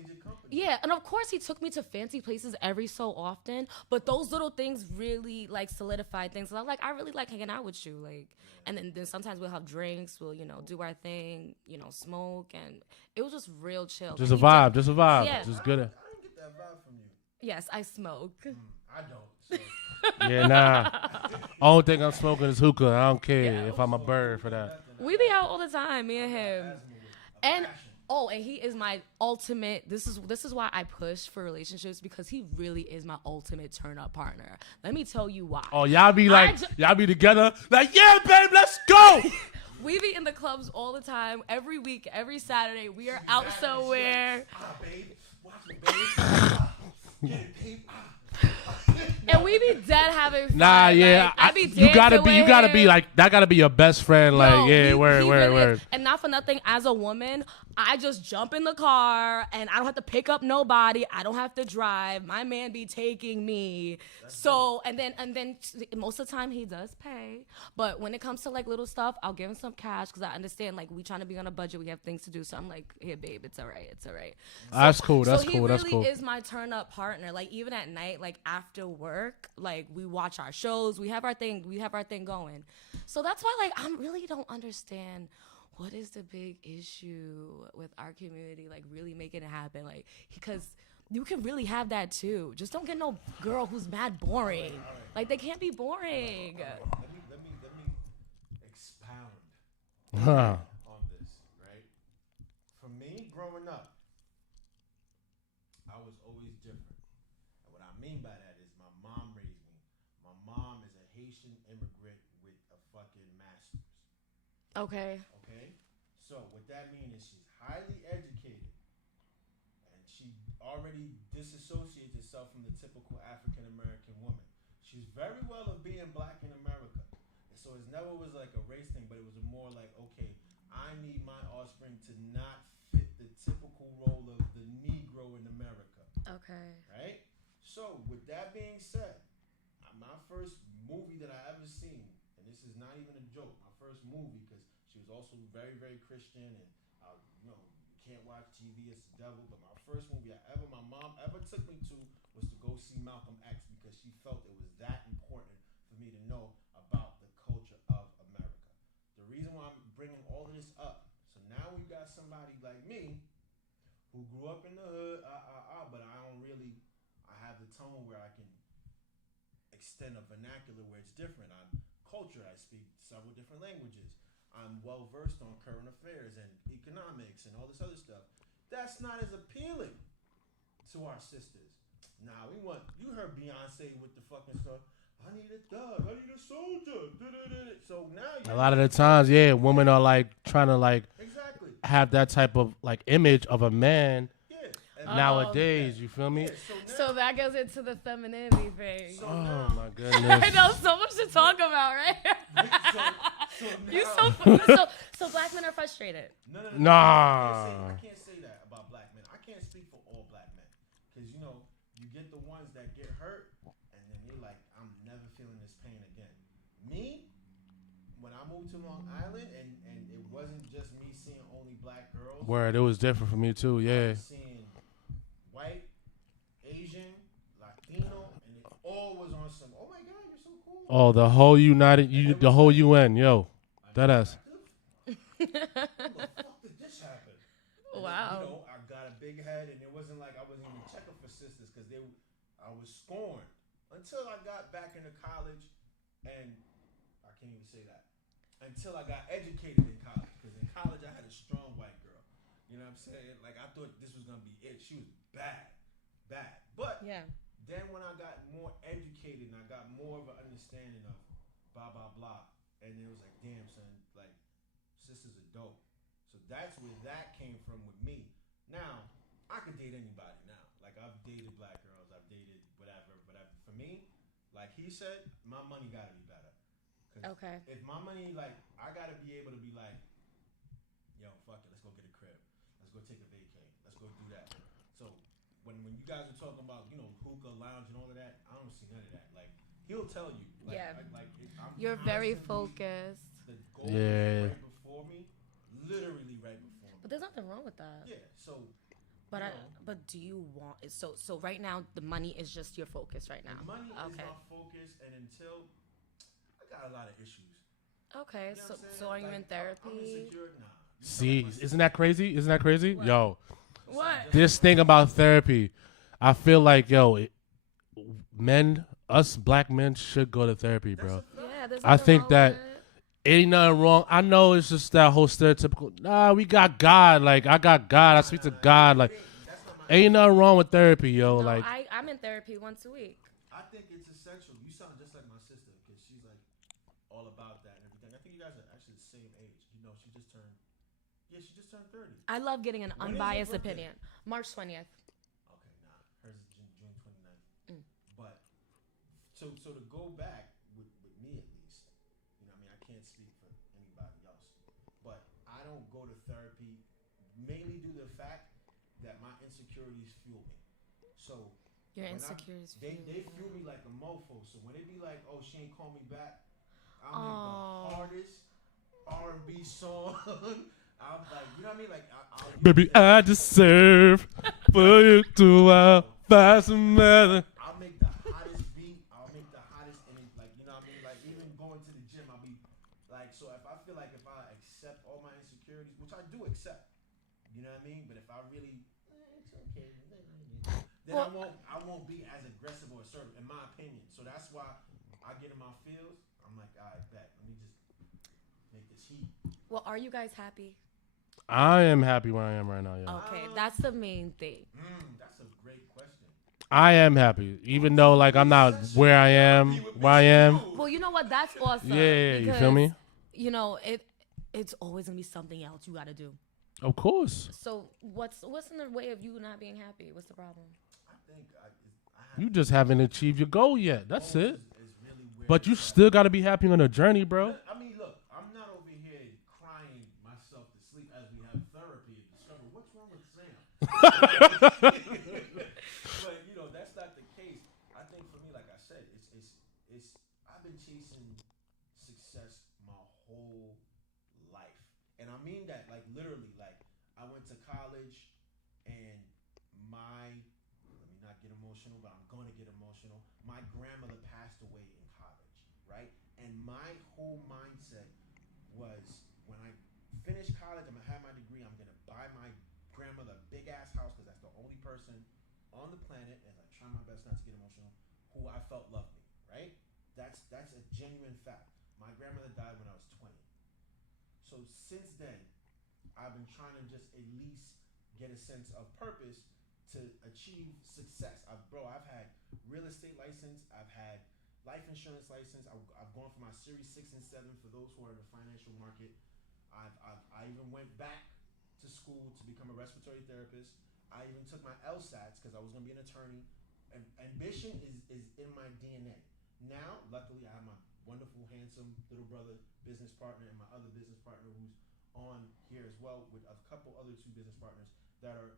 yeah, and of course he took me to fancy places every so often, but those little things really like solidified things. I really like hanging out with you, like, and then sometimes we'll have drinks, we'll do our thing, smoke, and it was just real chill. Just a And he vibe. did- Just a vibe. Yeah. Just good. I didn't get that vibe from you. Yes, I smoke. I don't. So. Yeah, nah. Only thing I'm smoking is hookah. I don't care Yeah. if I'm a bird for that. We be out all the time, me and him. And and he is my ultimate. This is why I push for relationships, because he really is my ultimate turn up partner. Let me tell you why. Oh, y'all be like, I ju- y'all be together. Like, yeah, babe, let's go. We be in the clubs all the time, every week, every Saturday. We are out somewhere, Babe, watch it, babe. Get it, babe. and we be dead having fun. Nah, yeah, Like, I be you gotta dancing be, you with gotta him. be like, that gotta be your best friend. Like, No, yeah, he word, really word. is. And not for nothing, as a woman, I just jump in the car and I don't have to pick up nobody. I don't have to drive. My man be taking me. And then most of the time he does pay. But when it comes to like little stuff, I'll give him some cash because I understand like we trying to be on a budget. We have things to do. So I'm like, here, babe, it's all right. It's all right. That's cool. That's so cool. he That's really cool. is my turn up partner. Like even at night, like after work, like we watch our shows. We have our thing. We have our thing going. So that's why like I really don't understand what is the big issue with our community. Like really making it happen. Like because you can really have that too. Just don't get no girl who's mad boring. Like they can't be boring. Let me expound Huh. on this, right? For me, growing up, I was always different. And what I mean by that is my mom raised me. My mom is a Haitian immigrant with a fucking master's. Okay. Okay? So what that means is she's highly educated and she already disassociates herself from the typical African American woman. She's very well of being black in America. And so it never was like a race thing, but it was more like, okay, I need my offspring to not fit the typical role of the Negro in America. Okay. Right? So with that being said, my first movie that I ever seen, and this is not even a joke, my first movie, because she was also very, very Christian, and you can't watch TV, it's the devil. But my first movie my mom ever took me to was to go see Malcolm X because she felt it was that important for me to know about the culture of America. The reason why I'm bringing all of this up, so now we got somebody like me who grew up in the hood, but I don't really, I have the tone where I can extend a vernacular where it's different. I'm cultured. I speak several different languages. I'm well versed on current affairs and economics and all this other stuff. That's not as appealing to our sisters. Nah, we want. You heard Beyonce with the fucking stuff. I need a thug. I need a soldier. Da-da-da-da. So now A lot of the times, yeah, women are like trying to like exactly have that type of like image of a man yeah. nowadays. You feel me? Yeah, So that goes into the femininity thing. So Oh now, my I goodness. know so much to talk about, right? so now, You so black men are frustrated. no. Nah. I can't say that about black men. I can't speak for all black men because you get the ones that get hurt and then you're like, I'm never feeling this pain again. Me, when I moved to Long Island and it wasn't just me seeing only black girls. Word, it was different for me too. I Yeah. was seeing white, Asian, Latino, and it all was on some. Oh my God, you're so cool. Oh, the whole the whole UN, yo, that ass. How the fuck did this happen? And Wow. then, I got a big head, and it wasn't like I wasn't even checking for sisters because I was scorned until I got back into college, and I can't even say that until I got educated in college. Because in college I had a strong white girl. You know what I'm saying? Like I thought this was gonna be it. She was bad. But Yeah. then when I got more educated and I got more of an understanding of blah blah blah, and it was like, damn son, like sisters are dope. So that's where that came from with me. Now I could date anybody now. Like I've dated black girls, I've dated whatever. For me, like he said, my money gotta be better. Okay. If my money, like I gotta be able to be like, yo, fuck it, let's go get a crib, let's go take a vacay, let's go do that. So when you guys are talking about hookah lounge and all of that, I don't see none of that. Like he'll tell you, like, Yeah. I'm You're very constantly- focused. The goal Yeah. is right before me, literally right before me. But there's nothing wrong with that. Yeah. So. But you know, but do you want it? So right now the money is just your focus right now. the money Okay. is my focus, and until I got a lot of issues. Okay. You know So what I'm saying? so are you in I'm therapy? insecure. Nah. You See, talking about isn't that crazy? Isn't that crazy? What? Yo, What? this thing about therapy, I feel like us black men should go to therapy, bro. Yeah. There's I nothing think wrong that with it. Ain't nothing wrong. I know it's just that whole stereotypical. Nah, we got God. Like I got God. I speak to God. Like That's not my. ain't nothing wrong with therapy, yo. No, Like I'm in therapy once a week. I think it's essential. You sound just like my sister because she's like all about that and everything. I think you guys are actually the same age. She just turned. Yeah, she just turned 30. I love getting an When is your unbiased birthday? opinion. March 20th. Okay, nah. Hers is June 29th. Mm. But so to go back with me at least, I can't speak for anybody else, but I don't go to therapy mainly due to the fact that my insecurities fuel me. So Your when insecurities. they fuel me like a mofo. So when they be like, "Oh, she ain't call me back," I'll Oh. make the hardest R&B song. I'm like, you know what I mean? Like, I'll use baby, that. I deserve for you to find some other. I'll make the hottest beat. I'll make the hottest, and it's like, you know what I mean? Like, even going to the gym, I'll be like, so if I feel like if I accept all my insecurities, which I do accept, you know what I mean? But if I really, it's okay, then I won't be as aggressive or assertive, in my opinion. So that's why I get in my feels. I'm like, all right, bet. Let me just make this heat. Well, are you guys happy? I am happy where I am right now, yo. Okay, that's the main thing. That's a great question. I am happy, even though like I'm not where I am. Well, you know what? That's awesome. Yeah, you feel me? You know, it's always gonna be something else you gotta do. Of course. So what's in the way of you not being happy? What's the problem? I think I You just haven't achieved your goal yet. That's it. is really weird. But you still got to be happy on the journey, bro. I mean, look, I'm not over here crying myself to sleep as we have therapy and discover what's wrong with Sam. But that's not the case. I think for me, like I said, it's I've been chasing success my whole life, and I mean that like literally. Like I went to college, and let me not get emotional emotional, but I'm going to get emotional. My grandmother passed away in college, right? And my whole mindset was when I finish college, I'm gonna have my degree. I'm gonna buy my grandmother a big ass house because that's the only person on the planet, as I try my best not to get emotional, who I felt loved me. Right? That's a genuine fact. My grandmother died when I was 20. So since then, I've been trying to just at least get a sense of purpose to achieve success. I've had real estate license. I've had life insurance license. I've gone for my Series 6 and 7 for those who are in the financial market. I even went back to school to become a respiratory therapist. I even took my LSATs because I was going to be an attorney. And ambition is in my DNA. Now, luckily, I have my wonderful, handsome little brother, business partner, and my other business partner who's on here as well with a couple other two business partners that are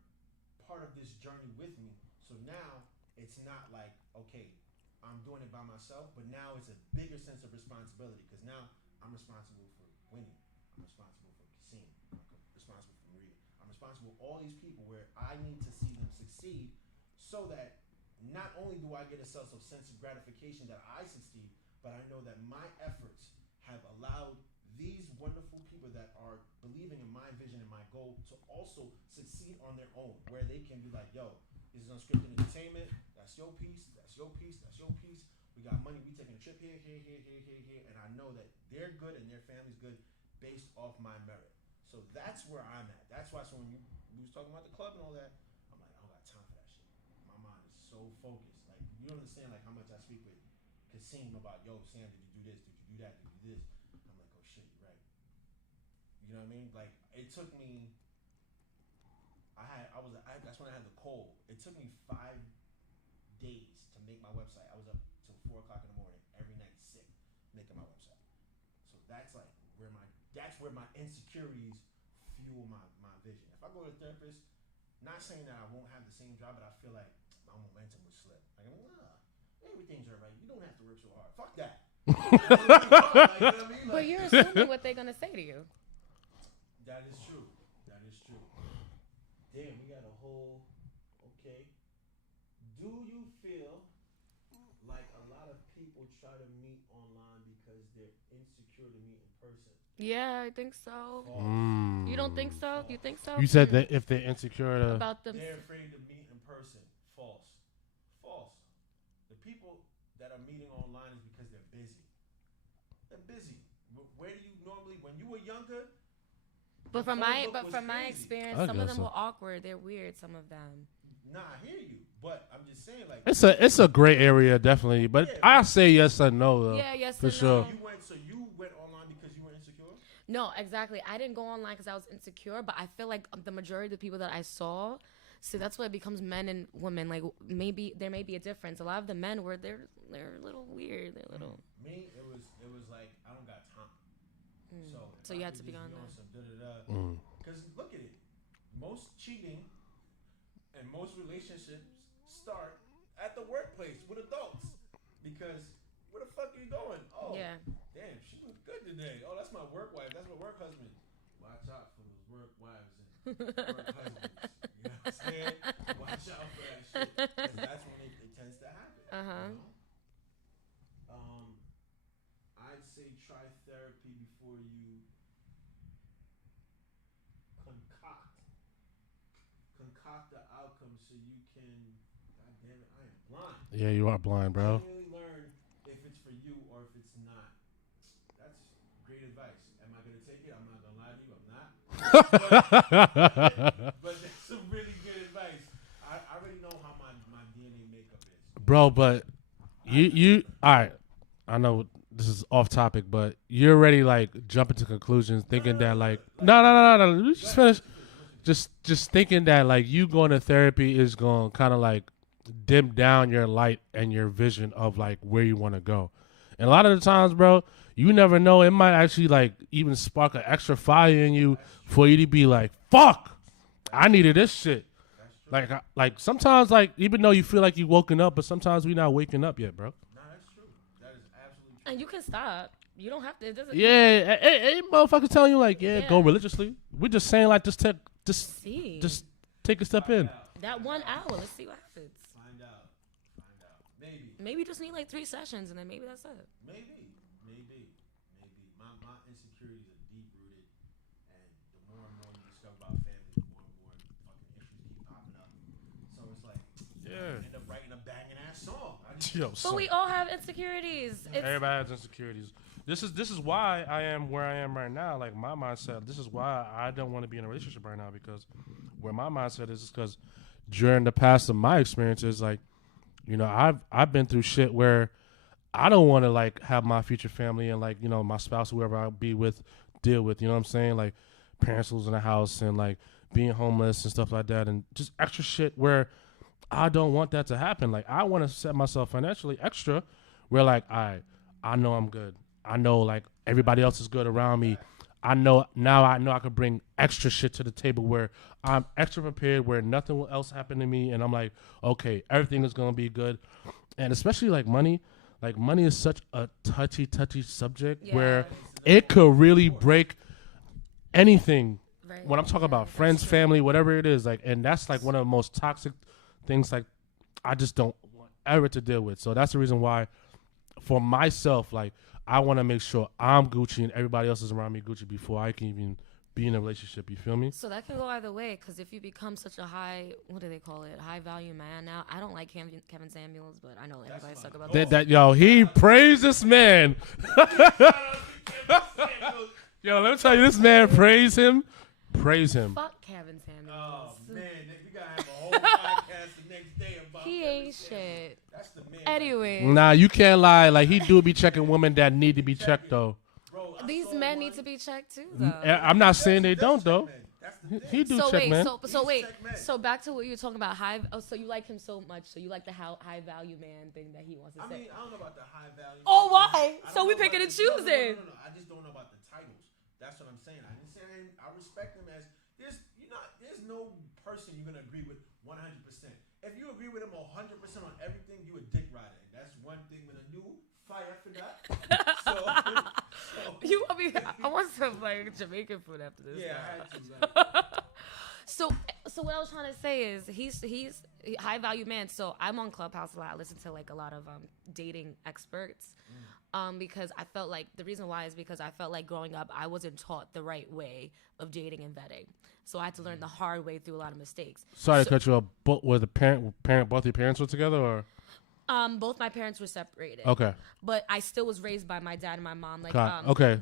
part of this journey with me. So now it's not like, okay, I'm doing it by myself, but now it's a bigger sense of responsibility because now I'm responsible for Winnie. I'm responsible for Kasim. I'm responsible for Maria. I'm responsible for all these people where I need to see them succeed so that not only do I get a sense of gratification that I succeed, but I know that my efforts have allowed these wonderful people that are believing in my vision and my goal to also succeed on their own, where they can be like, yo, this is unscripted entertainment, that's your piece, that's your piece, that's your piece, we got money, we taking a trip here, and I know that they're good and their family's good based off my merit. So that's where I'm at. That's why, so when we was talking about the club and all that, I'm like, I don't got time for that shit. My mind is so focused. Like, you don't understand like how much I speak with Kasim about, yo, Sam, did you do this? Did you do that? Did you do this? I'm like, oh shit, you're right. You know what I mean? Like, it took me. That's when I had the cold. It took me 5 days to make my website. I was up till 4 o'clock in the morning every night, sick, making my website. So that's like where my insecurities fuel my vision. If I go to a therapist, not saying that I won't have the same job, but I feel like my momentum would slip. Like, everything's alright. You don't have to work so hard. Fuck that. You know what I mean? But you're assuming what they're gonna say to you. That is true. That is true. Damn, we got a whole. Okay. Do you feel like a lot of people try to meet online because they're insecure to meet in person? Yeah, I think so. You don't think so? You think so? You said that if they're insecure about them, they're afraid to meet in person. False. The people that are meeting online is because they're busy. They're busy. Where do you normally, when you were younger? But from my experience, some of them were awkward. They're weird. Some of them. Nah, I hear you, but I'm just saying, like, it's a gray area, definitely. But yeah, I say yes or no, though. Yeah, yes for or sure. No. You went online because you were insecure? No, exactly. I didn't go online because I was insecure, but I feel like the majority of the people that I saw, so that's why it becomes men and women. Like, maybe there may be a difference. A lot of the men were they're a little weird. They're a little. Me, it was like I don't got time. So you had to be on there. Because look at it, most cheating and most relationships start at the workplace with adults. Because where the fuck are you going? Oh, yeah. Damn, she looked good today. Oh, that's my work wife. That's my work husband. Watch out for those work wives and work husbands. You know what I'm saying? Watch out for that shit. Because that's when it tends to happen. You know? I'd say try therapy before you concoct the outcome so you can. God damn it, I am blind. Yeah, you are blind, bro. Really learn if it's for you or if it's not. That's great advice. Am I gonna take it? I'm not gonna lie to you. I'm not. But that's some really good advice. I already know how my DNA makeup is. Bro, but you all right. I know this is off topic, but you're already like jumping to conclusions, thinking that like no. Just finish. Just thinking that like you going to therapy is going to kind of like dim down your light and your vision of like where you want to go. And a lot of the times, bro, you never know. It might actually like even spark an extra fire in you for you to be like, fuck, I needed this shit. Like sometimes like even though you feel like you woken up, but sometimes we not waking up yet, bro. No, that's true. That is absolutely true. And you can stop. You don't have to. It doesn't. Yeah, hey, motherfuckers telling you like, go religiously. We're just saying like just take a step in. That 1 hour. Let's see what happens. Find out. Maybe you just need like 3 sessions and then maybe that's it. Maybe. My insecurities are deep rooted, and the more and more you discover about family, the more and more fucking issues keep popping up. So it's like, Yeah. end up writing a banging ass song. But we all have insecurities. Everybody has insecurities. This is why I am where I am right now. Like my mindset. This is why I don't want to be in a relationship right now, because where my mindset is because during the past of my experiences, like, you know, I've been through shit where I don't want to like have my future family and like, you know, my spouse, whoever I'll be with, deal with. You know what I'm saying? Like parents losing a house and like being homeless and stuff like that, and just extra shit where I don't want that to happen. Like I want to set myself financially extra, where like I know I'm good. I know like everybody else is good around me. I know I could bring extra shit to the table where I'm extra prepared, where nothing will else happen to me, and I'm like, okay, everything is gonna be good. And especially like money is such a touchy subject where it could really break anything. Right. When I'm talking about friends, family, whatever it is, like, and that's like one of the most toxic things. Like, I just don't want ever to deal with. So that's the reason why, for myself, like, I want to make sure I'm Gucci and everybody else is around me Gucci before I can even be in a relationship. You feel me? So that can go either way, because if you become such a high, what do they call it, high value man now. I don't like Kevin Samuels, but I know everybody's talking about that. Yo, he praised this man. Yo, let me tell you, this man praise him. Fuck Kevin Samuels. Oh man, we gotta have a whole podcast the next day about. He ain't shit. That's the man. Anyway. Nah, you can't lie. Like, he do be checking women that need to be checked though. Bro, these men need to be checked too, though. I'm not saying they don't though. He do check, man. So back to what you were talking about. So you like him so much. So you like the high value man thing that he wants to say. I mean, I don't know about the high value. Oh, why? So we picking and choosing. No. I just don't know about the titles. That's what I'm saying. I didn't say I respect him as there's no person you're gonna agree with 100%. If you agree with him 100% on everything, you a dick rider. And that's one thing with a new fire for that. You want me? I want some like Jamaican food after this. Yeah, I had to. So what I was trying to say is he's a high value man. So I'm on Clubhouse a lot. I listen to like a lot of dating experts. Because I felt like the reason why is because I felt like growing up I wasn't taught the right way of dating and vetting, so I had to learn the hard way through a lot of mistakes. Sorry to cut you off. Both your parents were together, or? Both my parents were separated. Okay. But I still was raised by my dad and my mom. Like, okay.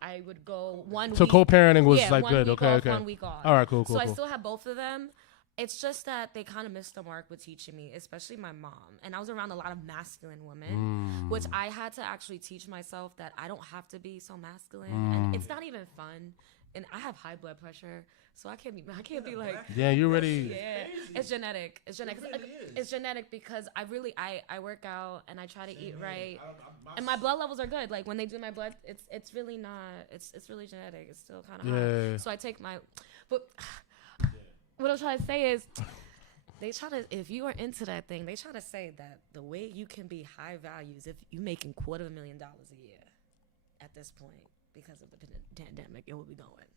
I would go 1 week. So co-parenting was like good. Okay. 1 week off. All right, cool. So I still have both of them. It's just that they kind of missed the mark with teaching me, especially my mom. And I was around a lot of masculine women, which I had to actually teach myself that I don't have to be so masculine. And it's not even fun. And I have high blood pressure, so I can't be like. Yeah, you ready? Yeah, it's genetic. It's genetic. It's genetic because I work out and I try to eat right, and my blood levels are good. Like when they do my blood, it's really not. It's really genetic. It's still kind of high. So I take my, but. What I'm trying to say is, if you are into that thing, they try to say that the way you can be high values if you making $250,000 a year at this point because of the pandemic, it will be going.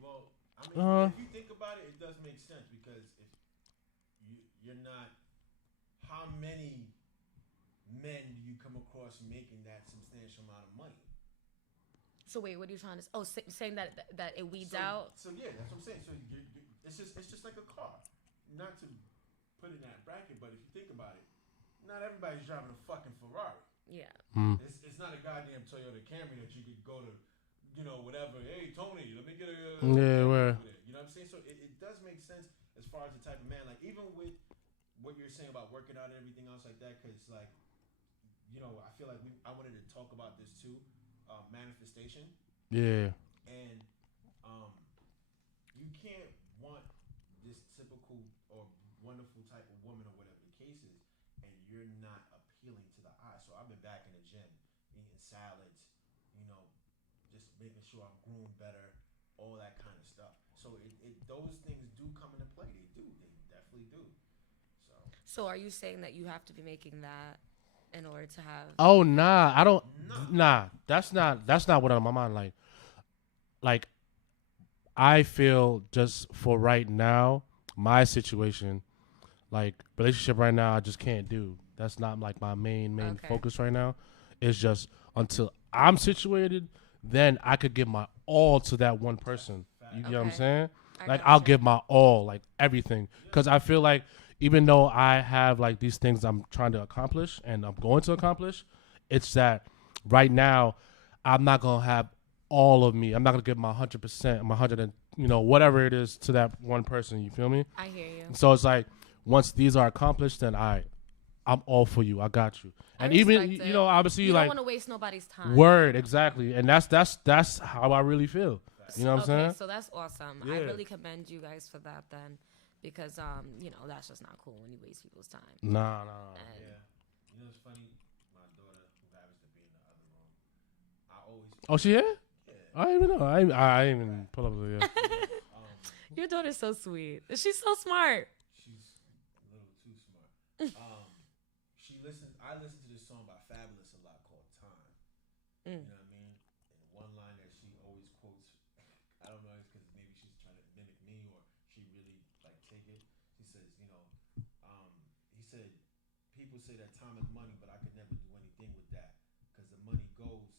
Well, I mean, if you think about it, it does make sense because if you're not, how many men do you come across making that substantial amount of money? So wait, what are you trying to? Saying that it weeds out. So yeah, that's what I'm saying. So it's just like a car. Not to put it in that bracket, but if you think about it, not everybody's driving a fucking Ferrari. Yeah. It's not a goddamn Toyota Camry that you could go to, whatever. Hey Tony, let me get a. Where? You know what I'm saying? So it does make sense as far as the type of man. Like even with what you're saying about working out and everything else like that, because like, I feel like I wanted to talk about this too. Manifestation. Yeah. And you can't want this typical or wonderful type of woman or whatever the case is, and you're not appealing to the eye. So I've been back in the gym, eating salads, just making sure I'm groomed better, all that kind of stuff. So those things do come into play. They do. They definitely do. So are you saying that you have to be making that in order to have? Oh nah, I don't. Nah, that's not what on my mind. Like, I feel just for right now, my situation, like relationship right now I just can't do. That's not like my main Okay. focus right now. It's just until I'm situated, then I could give my all to that one person. You get what I'm Okay. saying? I Like gotcha. I'll give my all, like everything, because I feel like even though I have like these things I'm trying to accomplish and I'm going to accomplish, it's that right now I'm not gonna have all of me. I'm not gonna give my 100%, my 100 and whatever it is to that one person. You feel me? I hear you. So it's like once these are accomplished, then I'm all for you. I got you. I And even respect it. obviously You don't like want to waste nobody's time. word exactly, and that's how I really feel. You know what I'm Okay, saying? so that's awesome. Yeah. I really commend you guys for that then, because that's just not cool when you waste people's time. Nah. And Yeah. It's funny. My daughter, who happens to be in the other room, I always. Oh, she here? Yeah. I didn't even know. I didn't even pull up the. your daughter's so sweet. She's so smart. She's a little too smart. I listen to this song by Fabulous a lot called Time. You know what I mean? And one line that she always quotes, I don't know, it's because maybe she's trying to mimic me or she really like take it. She says, he said, people say that time is money, but I could never do anything with that because the money goes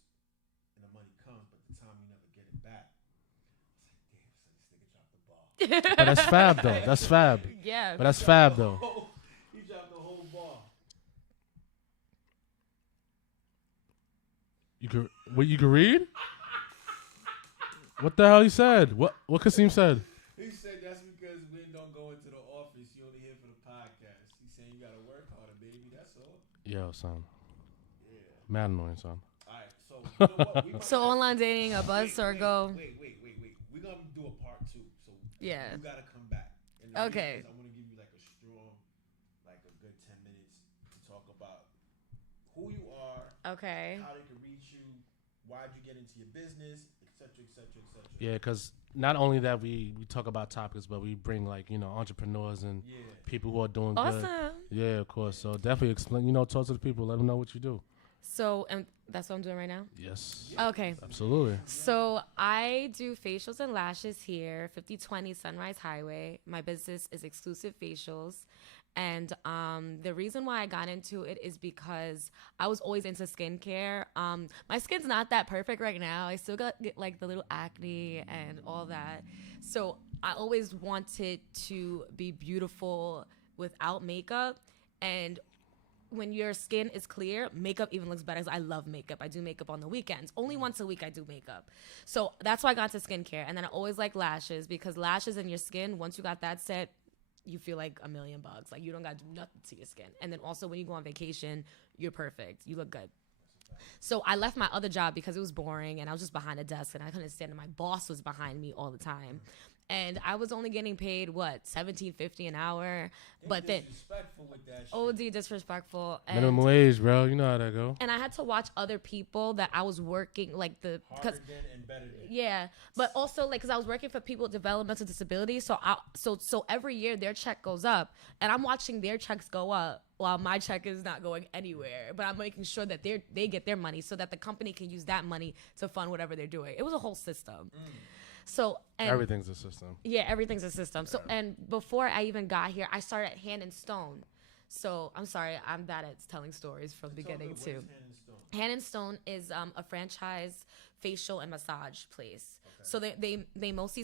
and the money comes, but the time you never get it back. It's like, damn, son, this nigga dropped the ball. But that's fab though. That's fab. Yeah. But that's fab though. He dropped the whole ball. You can read? What the hell he said? What Kasim said? He said that's because Win don't go into the office. You only here for the podcast. He's saying you gotta work harder, baby. That's all. Yo, son. Yeah. Mad annoying, son. All right. So you know what? We So online dating, a buzz or go? Wait. We're gonna do a part 2. So Yeah. you gotta come back. And Okay. I want to give you like a strong, like a good 10 minutes to talk about who you are, Okay. how they can reach you, why'd you get into your business, etc., etc., etc. Yeah, because not only that we talk about topics, but we bring like entrepreneurs and people who are doing Awesome. good. Yeah, of course. So definitely explain. Talk to the people. Let them know what you do. So, and that's what I'm doing right now? Yes. Okay. Absolutely. So I do facials and lashes here, 5020 Sunrise Highway. My business is Exclusive Facials. And the reason why I got into it is because I was always into skincare. My skin's not that perfect right now. I still get like the little acne and all that. So I always wanted to be beautiful without makeup. And when your skin is clear, makeup even looks better. I love makeup. I do makeup on the weekends. Only once a week I do makeup. So that's why I got into skincare. And then I always like lashes, because lashes in your skin, once you got that set, you feel like $1 million. Like, you don't got to do nothing to your skin. And then also when you go on vacation, you're perfect. You look good. So I left my other job because it was boring and I was just behind a desk and I couldn't stand it. My boss was behind me all the time. And I was only getting paid $17.50 an hour, but then disrespectful with that shit. OD disrespectful. Minimum And, wage, bro. You know how that go. and I had to watch other people that I was working like Harder than and better than. yeah, but also like because I was working for people with developmental disabilities, so every year their check goes up, and I'm watching their checks go up while my check is not going anywhere. But I'm making sure that they get their money so that the company can use that money to fund whatever they're doing. It was a whole system. So and Everything's a system. yeah, everything's a system. So and before I even got here, I started at Hand and Stone. So I'm sorry, I'm bad at telling stories from beginning to. Hand and Stone is a franchise facial and massage place. Okay. So they mostly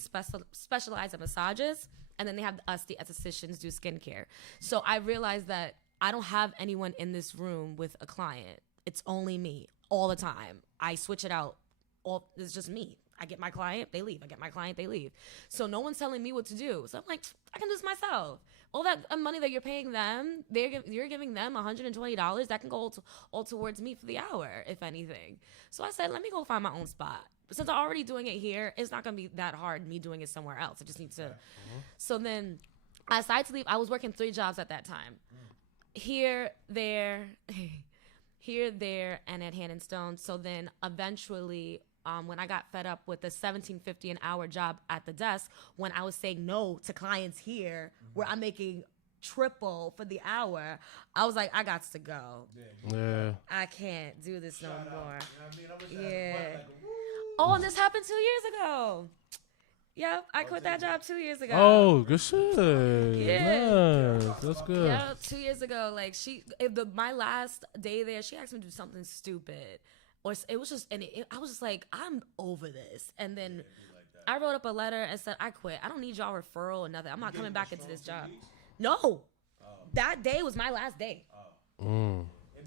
specialize in massages, and then they have us, the estheticians, do skincare. So I realized that I don't have anyone in this room with a client. It's only me all the time. I switch it out. It's just me. I get my client, they leave. I get my client, they leave. So no one's telling me what to do. So I'm like, I can do this myself. All that money that you're paying them, you're giving them $120. That can go all towards me for the hour, if anything. So I said, let me go find my own spot. Since I'm already doing it here, it's not going to be that hard me doing it somewhere else. I just need to. So then I decided to leave. I was working 3 jobs at that time. Here, there, and at Hand and Stone. So then eventually, when I got fed up with the $17.50 an hour job at the desk, when I was saying no to clients here, where I'm making triple for the hour, I was like, I got to go. Yeah. I can't do this no more. You know what I mean? Yeah. Oh, and this happened 2 years ago. Yep, I quit that job 2 years ago. Oh, good shit. Yeah. Nice. That's good. Yeah, 2 years ago. Like my last day there, she asked me to do something stupid, or it was just, and I was just like, I'm over this. And then I wrote up a letter and said, I quit. I don't need y'all referral or nothing. I'm not coming back into this job. No, that day was my last day. It'd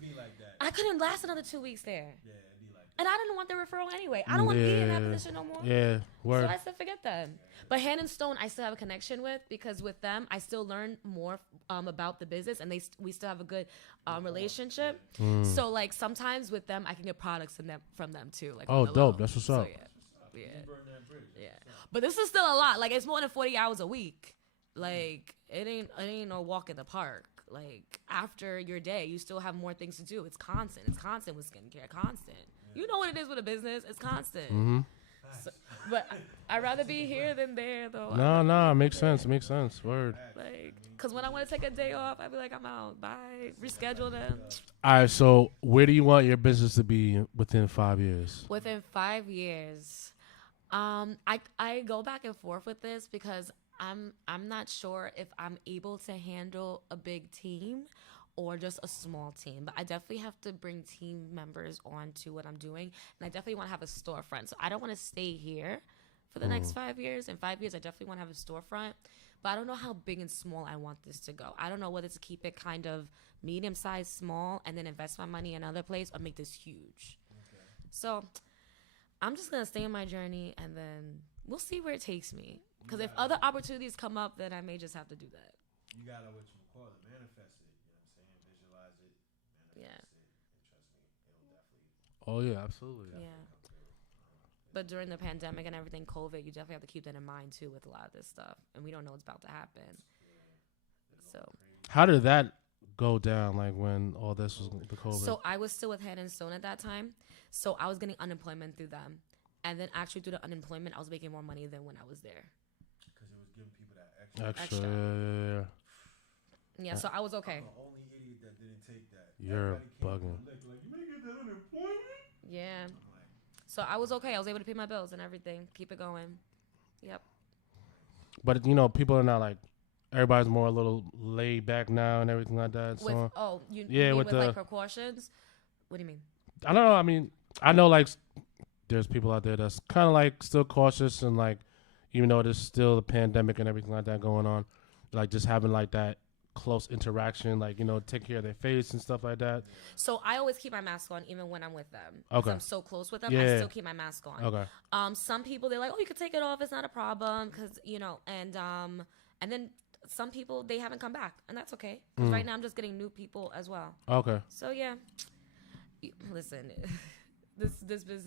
be like that. I couldn't last another 2 weeks there. Yeah, it'd be like that. And I didn't want the referral anyway. I don't want to be in that position no more. Yeah, word. So I said, forget them. But Hand and Stone, I still have a connection with, because with them, I still learn more about the business, and we still have a good relationship. So like sometimes with them, I can get products from them too. Like, oh, dope. That's what's up. So, yeah. But this is still a lot. Like, it's more than 40 hours a week. Like, it ain't no walk in the park. Like, after your day, you still have more things to do. It's constant. It's constant with skincare. Constant. You know what it is with a business. It's constant. So, but I'd rather be here than there, though. No, makes sense. Makes sense. Word. Like, because when I want to take a day off, I'd be like, I'm out. Bye. Reschedule them. All right, so where do you want your business to be within 5 years? Within 5 years, I go back and forth with this because I'm not sure if I'm able to handle a big team or just a small team. But I definitely have to bring team members on to what I'm doing. And I definitely want to have a storefront. So I don't want to stay here for the next 5 years. In 5 years, I definitely want to have a storefront. But I don't know how big and small I want this to go. I don't know whether to keep it kind of medium-sized, small, and then invest my money in another place, or make this huge. Okay. So I'm just going to stay on my journey, and then we'll see where it takes me. Because if other opportunities come up, then I may just have to do that. You got to, what you call it, manifest it. You know what I'm saying? Visualize it, manifest it. And trust me, it'll definitely. Oh, yeah, absolutely. Yeah. But during the pandemic and everything, COVID, you definitely have to keep that in mind, too, with a lot of this stuff. And we don't know what's about to happen. So how did that go down, like, when all this was the COVID? So I was still with Hand and Stone at that time. So I was getting unemployment through them. And then actually through the unemployment, I was making more money than when I was there. Because it was giving people that extra. Yeah, so I was okay. I'm the only idiot that didn't take that. You're bugging. Like, you may get that unemployment? Yeah. So I was okay. I was able to pay my bills and everything. Keep it going. Yep. But, you know, people are not like, everybody's more a little laid back now and everything like that. You mean with like precautions? What do you mean? I don't know. I mean, I know like there's people out there that's kind of like still cautious, and like, even though there's still the pandemic and everything like that going on, like just having like that close interaction, like, you know, take care of their face and stuff like that. So I always keep my mask on even when I'm with them. Okay. I'm so close with them. Yeah. I still keep my mask on. Okay. Some people, they're like, oh, you can take it off. It's not a problem. Cause you know, and then some people, they haven't come back, and that's okay. Cause right now I'm just getting new people as well. Okay. So yeah, listen, this business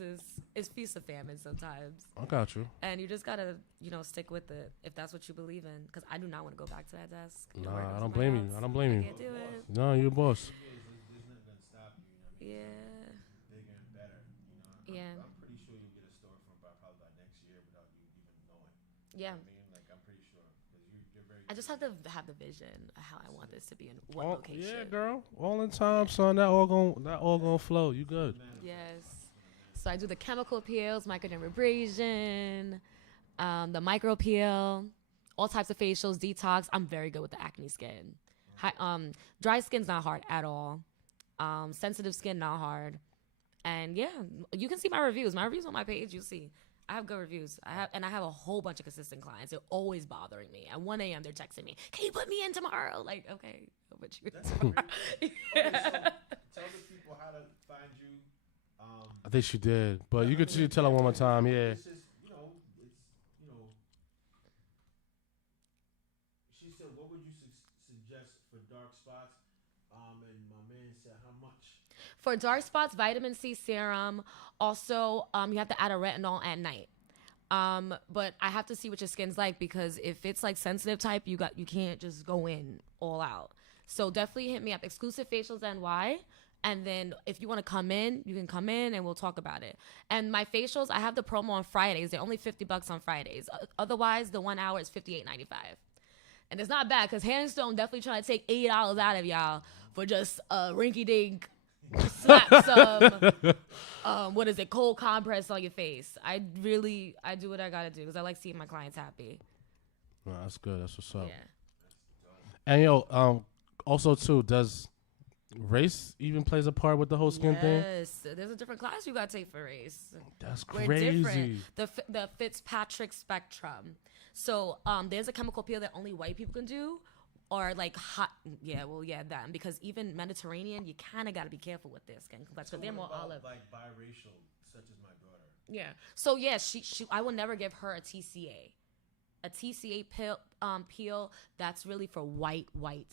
is feast or famine sometimes. I got you. And you just gotta, you know, stick with it if that's what you believe in. Because I do not want to go back to that desk. Nah, I don't blame you. I don't blame you. Can't do it. No, you're a boss. There's nothing gonna stop you. You know what I mean? Yeah. Bigger and better. You know. Yeah. I'm pretty sure you'll get a storefront probably by next year without you even knowing. Yeah. You know what I mean, like, I'm pretty sure because you're very. I just have to have the vision of how I want this to be in what location. Yeah, girl. All in time, son. That all gonna flow. You good? Yes. So I do the chemical peels, microdermabrasion, the micro peel, all types of facials, detox. I'm very good with the acne skin. Dry skin's not hard at all. Sensitive skin, not hard. And yeah, you can see my reviews. My reviews on my page, you see. I have good reviews. I have a whole bunch of consistent clients. They're always bothering me. At 1 a.m., they're texting me, "Can you put me in tomorrow?" Like, okay, I'll put you in tomorrow. Okay, so tell the people how to find you. I think she did, but you could tell her one more time. Yeah. It's just, she said, what would you suggest for dark spots? And my man said, how much? For dark spots, vitamin C serum. Also, you have to add a retinol at night. But I have to see what your skin's like, because if it's like sensitive type, you can't just go in all out. So definitely hit me up. Exclusive Facials NY. And then if you want to come in, you can come in and we'll talk about it. And my facials, I have the promo on Fridays. They're only $50 on Fridays. Otherwise, the 1 hour is $58.95. And it's not bad, because Hand and Stone definitely trying to take $8 out of y'all for just a rinky-dink slap some what is it, cold compress on your face. I do what I gotta do because I like seeing my clients happy. No, that's good. That's what's up. Yeah. And also too, does race even plays a part with the whole skin thing? Yes, there's a different class you gotta take for race. That's We're crazy. different. The Fitzpatrick spectrum. So there's a chemical peel that only white people can do, or like hot. That because even Mediterranean, you kind of got to be careful with their skin complexion because they're more olive. Like biracial, such as my daughter. Yeah. So yeah, she I will never give her a TCA. A TCA peel that's really for white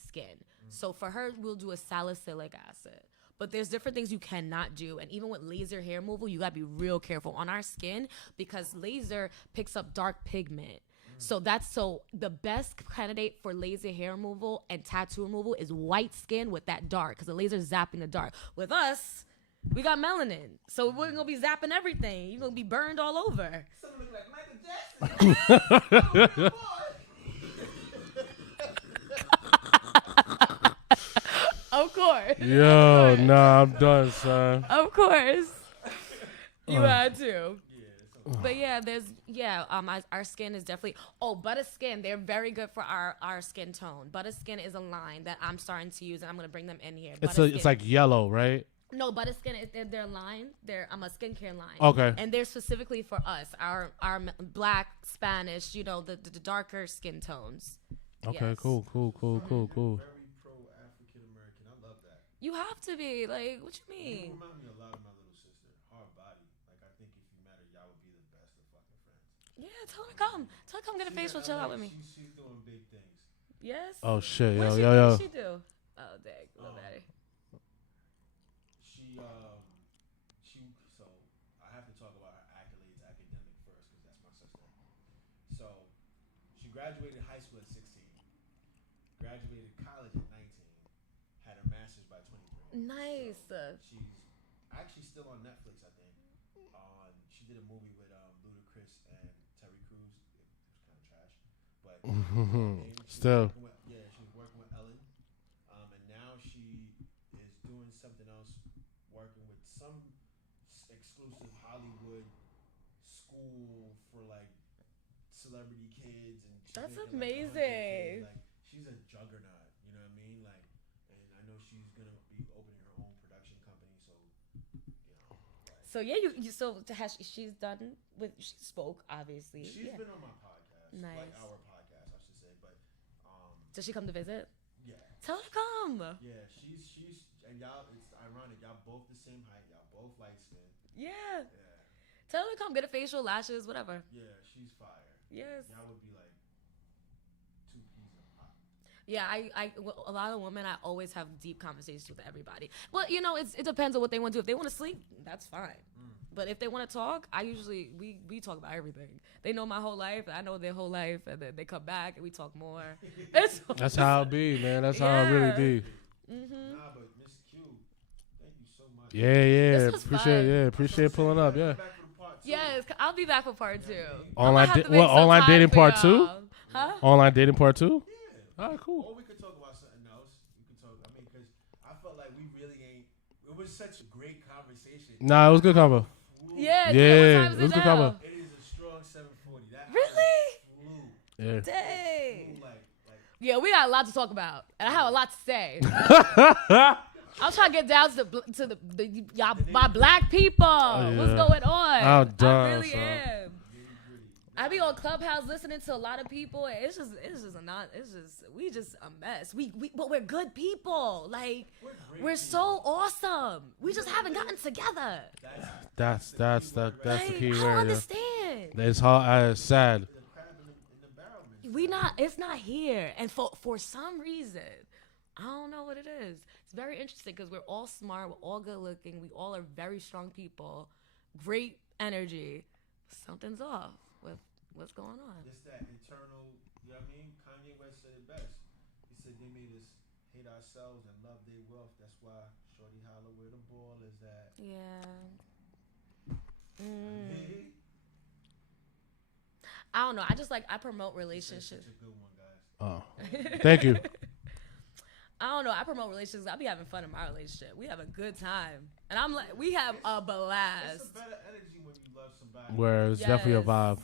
skin. So for her, we'll do a salicylic acid. But there's different things you cannot do. And even with laser hair removal, you got to be real careful on our skin because laser picks up dark pigment. So the best candidate for laser hair removal and tattoo removal is white skin with that dark because the laser is zapping the dark. With us, we got melanin. So we're going to be zapping everything. You're going to be burned all over. Someone look like Michael Jackson. Of course. Yo, nah, I'm done, son. Of course. You had to. But our skin is definitely. Oh, Butter Skin, they're very good for our skin tone. Butter Skin is a line that I'm starting to use, and I'm gonna bring them in here. It's like yellow, right? No, Butter Skin is their line. They're a skincare line. Okay. And they're specifically for us, our Black, Spanish, the darker skin tones. Okay, Yes. cool. Very pro African American. I love that. You have to be like, what you You mean? remind me a lot of my little sister. Hard body. Like I think if you met her, y'all would be the best of fucking friends. Yeah, tell her come. Tell her come get a facial, chill out with me. She's doing big things. Yes. Oh shit, What yo. she do? Oh, dang, little daddy. So I have to talk about her accolades, academic first, because that's my sister. So she graduated high school at 16, graduated college at 19, had her master's by 23. Nice. So she's actually still on Netflix, I think. She did a movie with Ludacris and Terry Crews. It was kind of trash, but Still. she was working with Ellen, and now she is doing something else, working with some exclusive Hollywood school for like celebrity kids, and That's making, amazing. Like she's a juggernaut, you know what I mean? Like, and I know she's gonna be opening her own production company, so So yeah, she's done with. She spoke obviously. She's been on my podcast, Nice. like our podcast, I should say. But Does she come to visit? yeah, Tell her to come. yeah, she's and y'all. It's ironic. Y'all both the same height. Y'all both light skinned. Yeah. Yeah, Tell her to come get a facial, lashes, whatever. yeah, she's fire. Yes. Y'all would be like two peas in a pod. Yeah, a lot of women, I always have deep conversations with everybody. Well, it depends on what they want to do. If they want to sleep, that's fine. But if they want to talk, we talk about everything. They know my whole life, I know their whole life, and then they come back and we talk more. That's how it be, man. That's how it really be. Nah, but Miss Q, thank you so much. Yeah. This was fun. Appreciate pulling up. Yeah. Back for the part two. Yes, I'll be back for part 2. Online dating part 2? Huh? Online dating part 2? Yeah. All right, cool. Or we could talk about something else. We could talk. I mean, because I felt like we really ain't. It was such a great conversation. Nah, it was good combo. Yeah, Yeah, what time it was it good now? combo. It is a strong 740. That Really? flew. Yeah. Dang. Flew like. Yeah, we got a lot to talk about, and I have a lot to say. I'm trying to get down to the y'all, my black people. yeah. What's going on? I'm done, I really son. am. I be on Clubhouse listening to a lot of people, and we just a mess. But we're good people. Like we're so awesome. We just haven't gotten together. That's the key I don't word. Yeah. understand. It's hard. It's sad. It's not here, and for some reason, I don't know what it is. It's very interesting because we're all smart, we're all good looking, we all are very strong people, great energy. Something's off with what's going on. It's that internal. You know what I mean? Kanye West said it best. He said they made us hate ourselves and love their wealth. That's why Shorty holler where the ball is at. Yeah. Hey, I don't know. I promote relationships. such a good one, guys. Oh, thank you. I don't know. I promote relationships. I be having fun in my relationship. We have a good time, and I'm like, we have a blast. It's a better energy when you love somebody. Where it's definitely a vibe.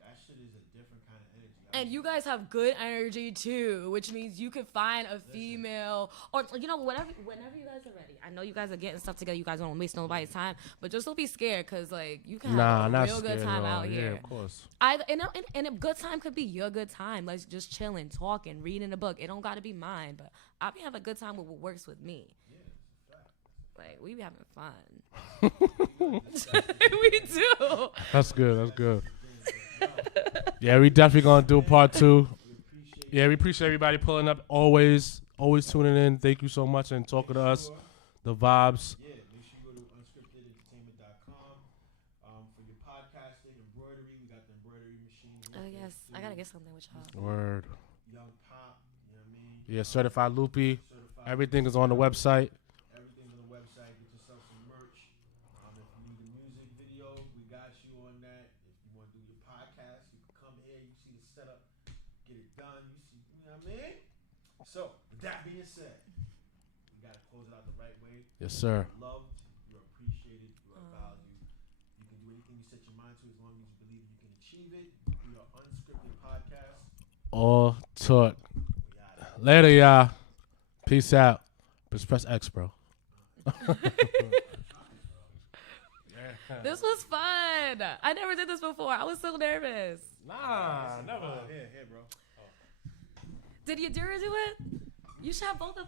That shit is a different kind of energy. And you guys have good energy too, which means you could find a female or whenever you guys are ready. I know you guys are getting stuff together. You guys don't waste nobody's time, but just don't be scared because like you can have a real good time out here. Yeah, of course. And a good time could be your good time. Like just chilling, talking, reading a book. It don't got to be mine, but I'll be having a good time with what works with me. Like we be having fun. We do. That's good. Yeah, we definitely gonna do part 2. Yeah, we appreciate everybody pulling up. Always tuning in. Thank you so much and talking to us. The vibes. Yeah, make sure you go to unscriptedentertainment.com for your podcasting, embroidery. We got the embroidery machine. Oh yes, I gotta get something with y'all. Word. Young Pop, you know what I mean? Yeah, Certified Loopy. Certified Everything is on the website. Everything's on the website. Get yourself some merch. If you need a music video, we got you on that. If you want to do your podcast, you can come here. You see the setup, get it done. You know what I mean? So, with that being said, we got to close it out the right way. Yes, sir. You're loved, you're appreciated, you are valued. You can do anything you set your mind to as long as you believe you can achieve it. We are Unscripted Podcast. All talk. Later, y'all. Peace out. Just press X, bro. This was fun. I never did this before. I was so nervous. Nah, never. Here, bro. Did you do it? You should have both of us.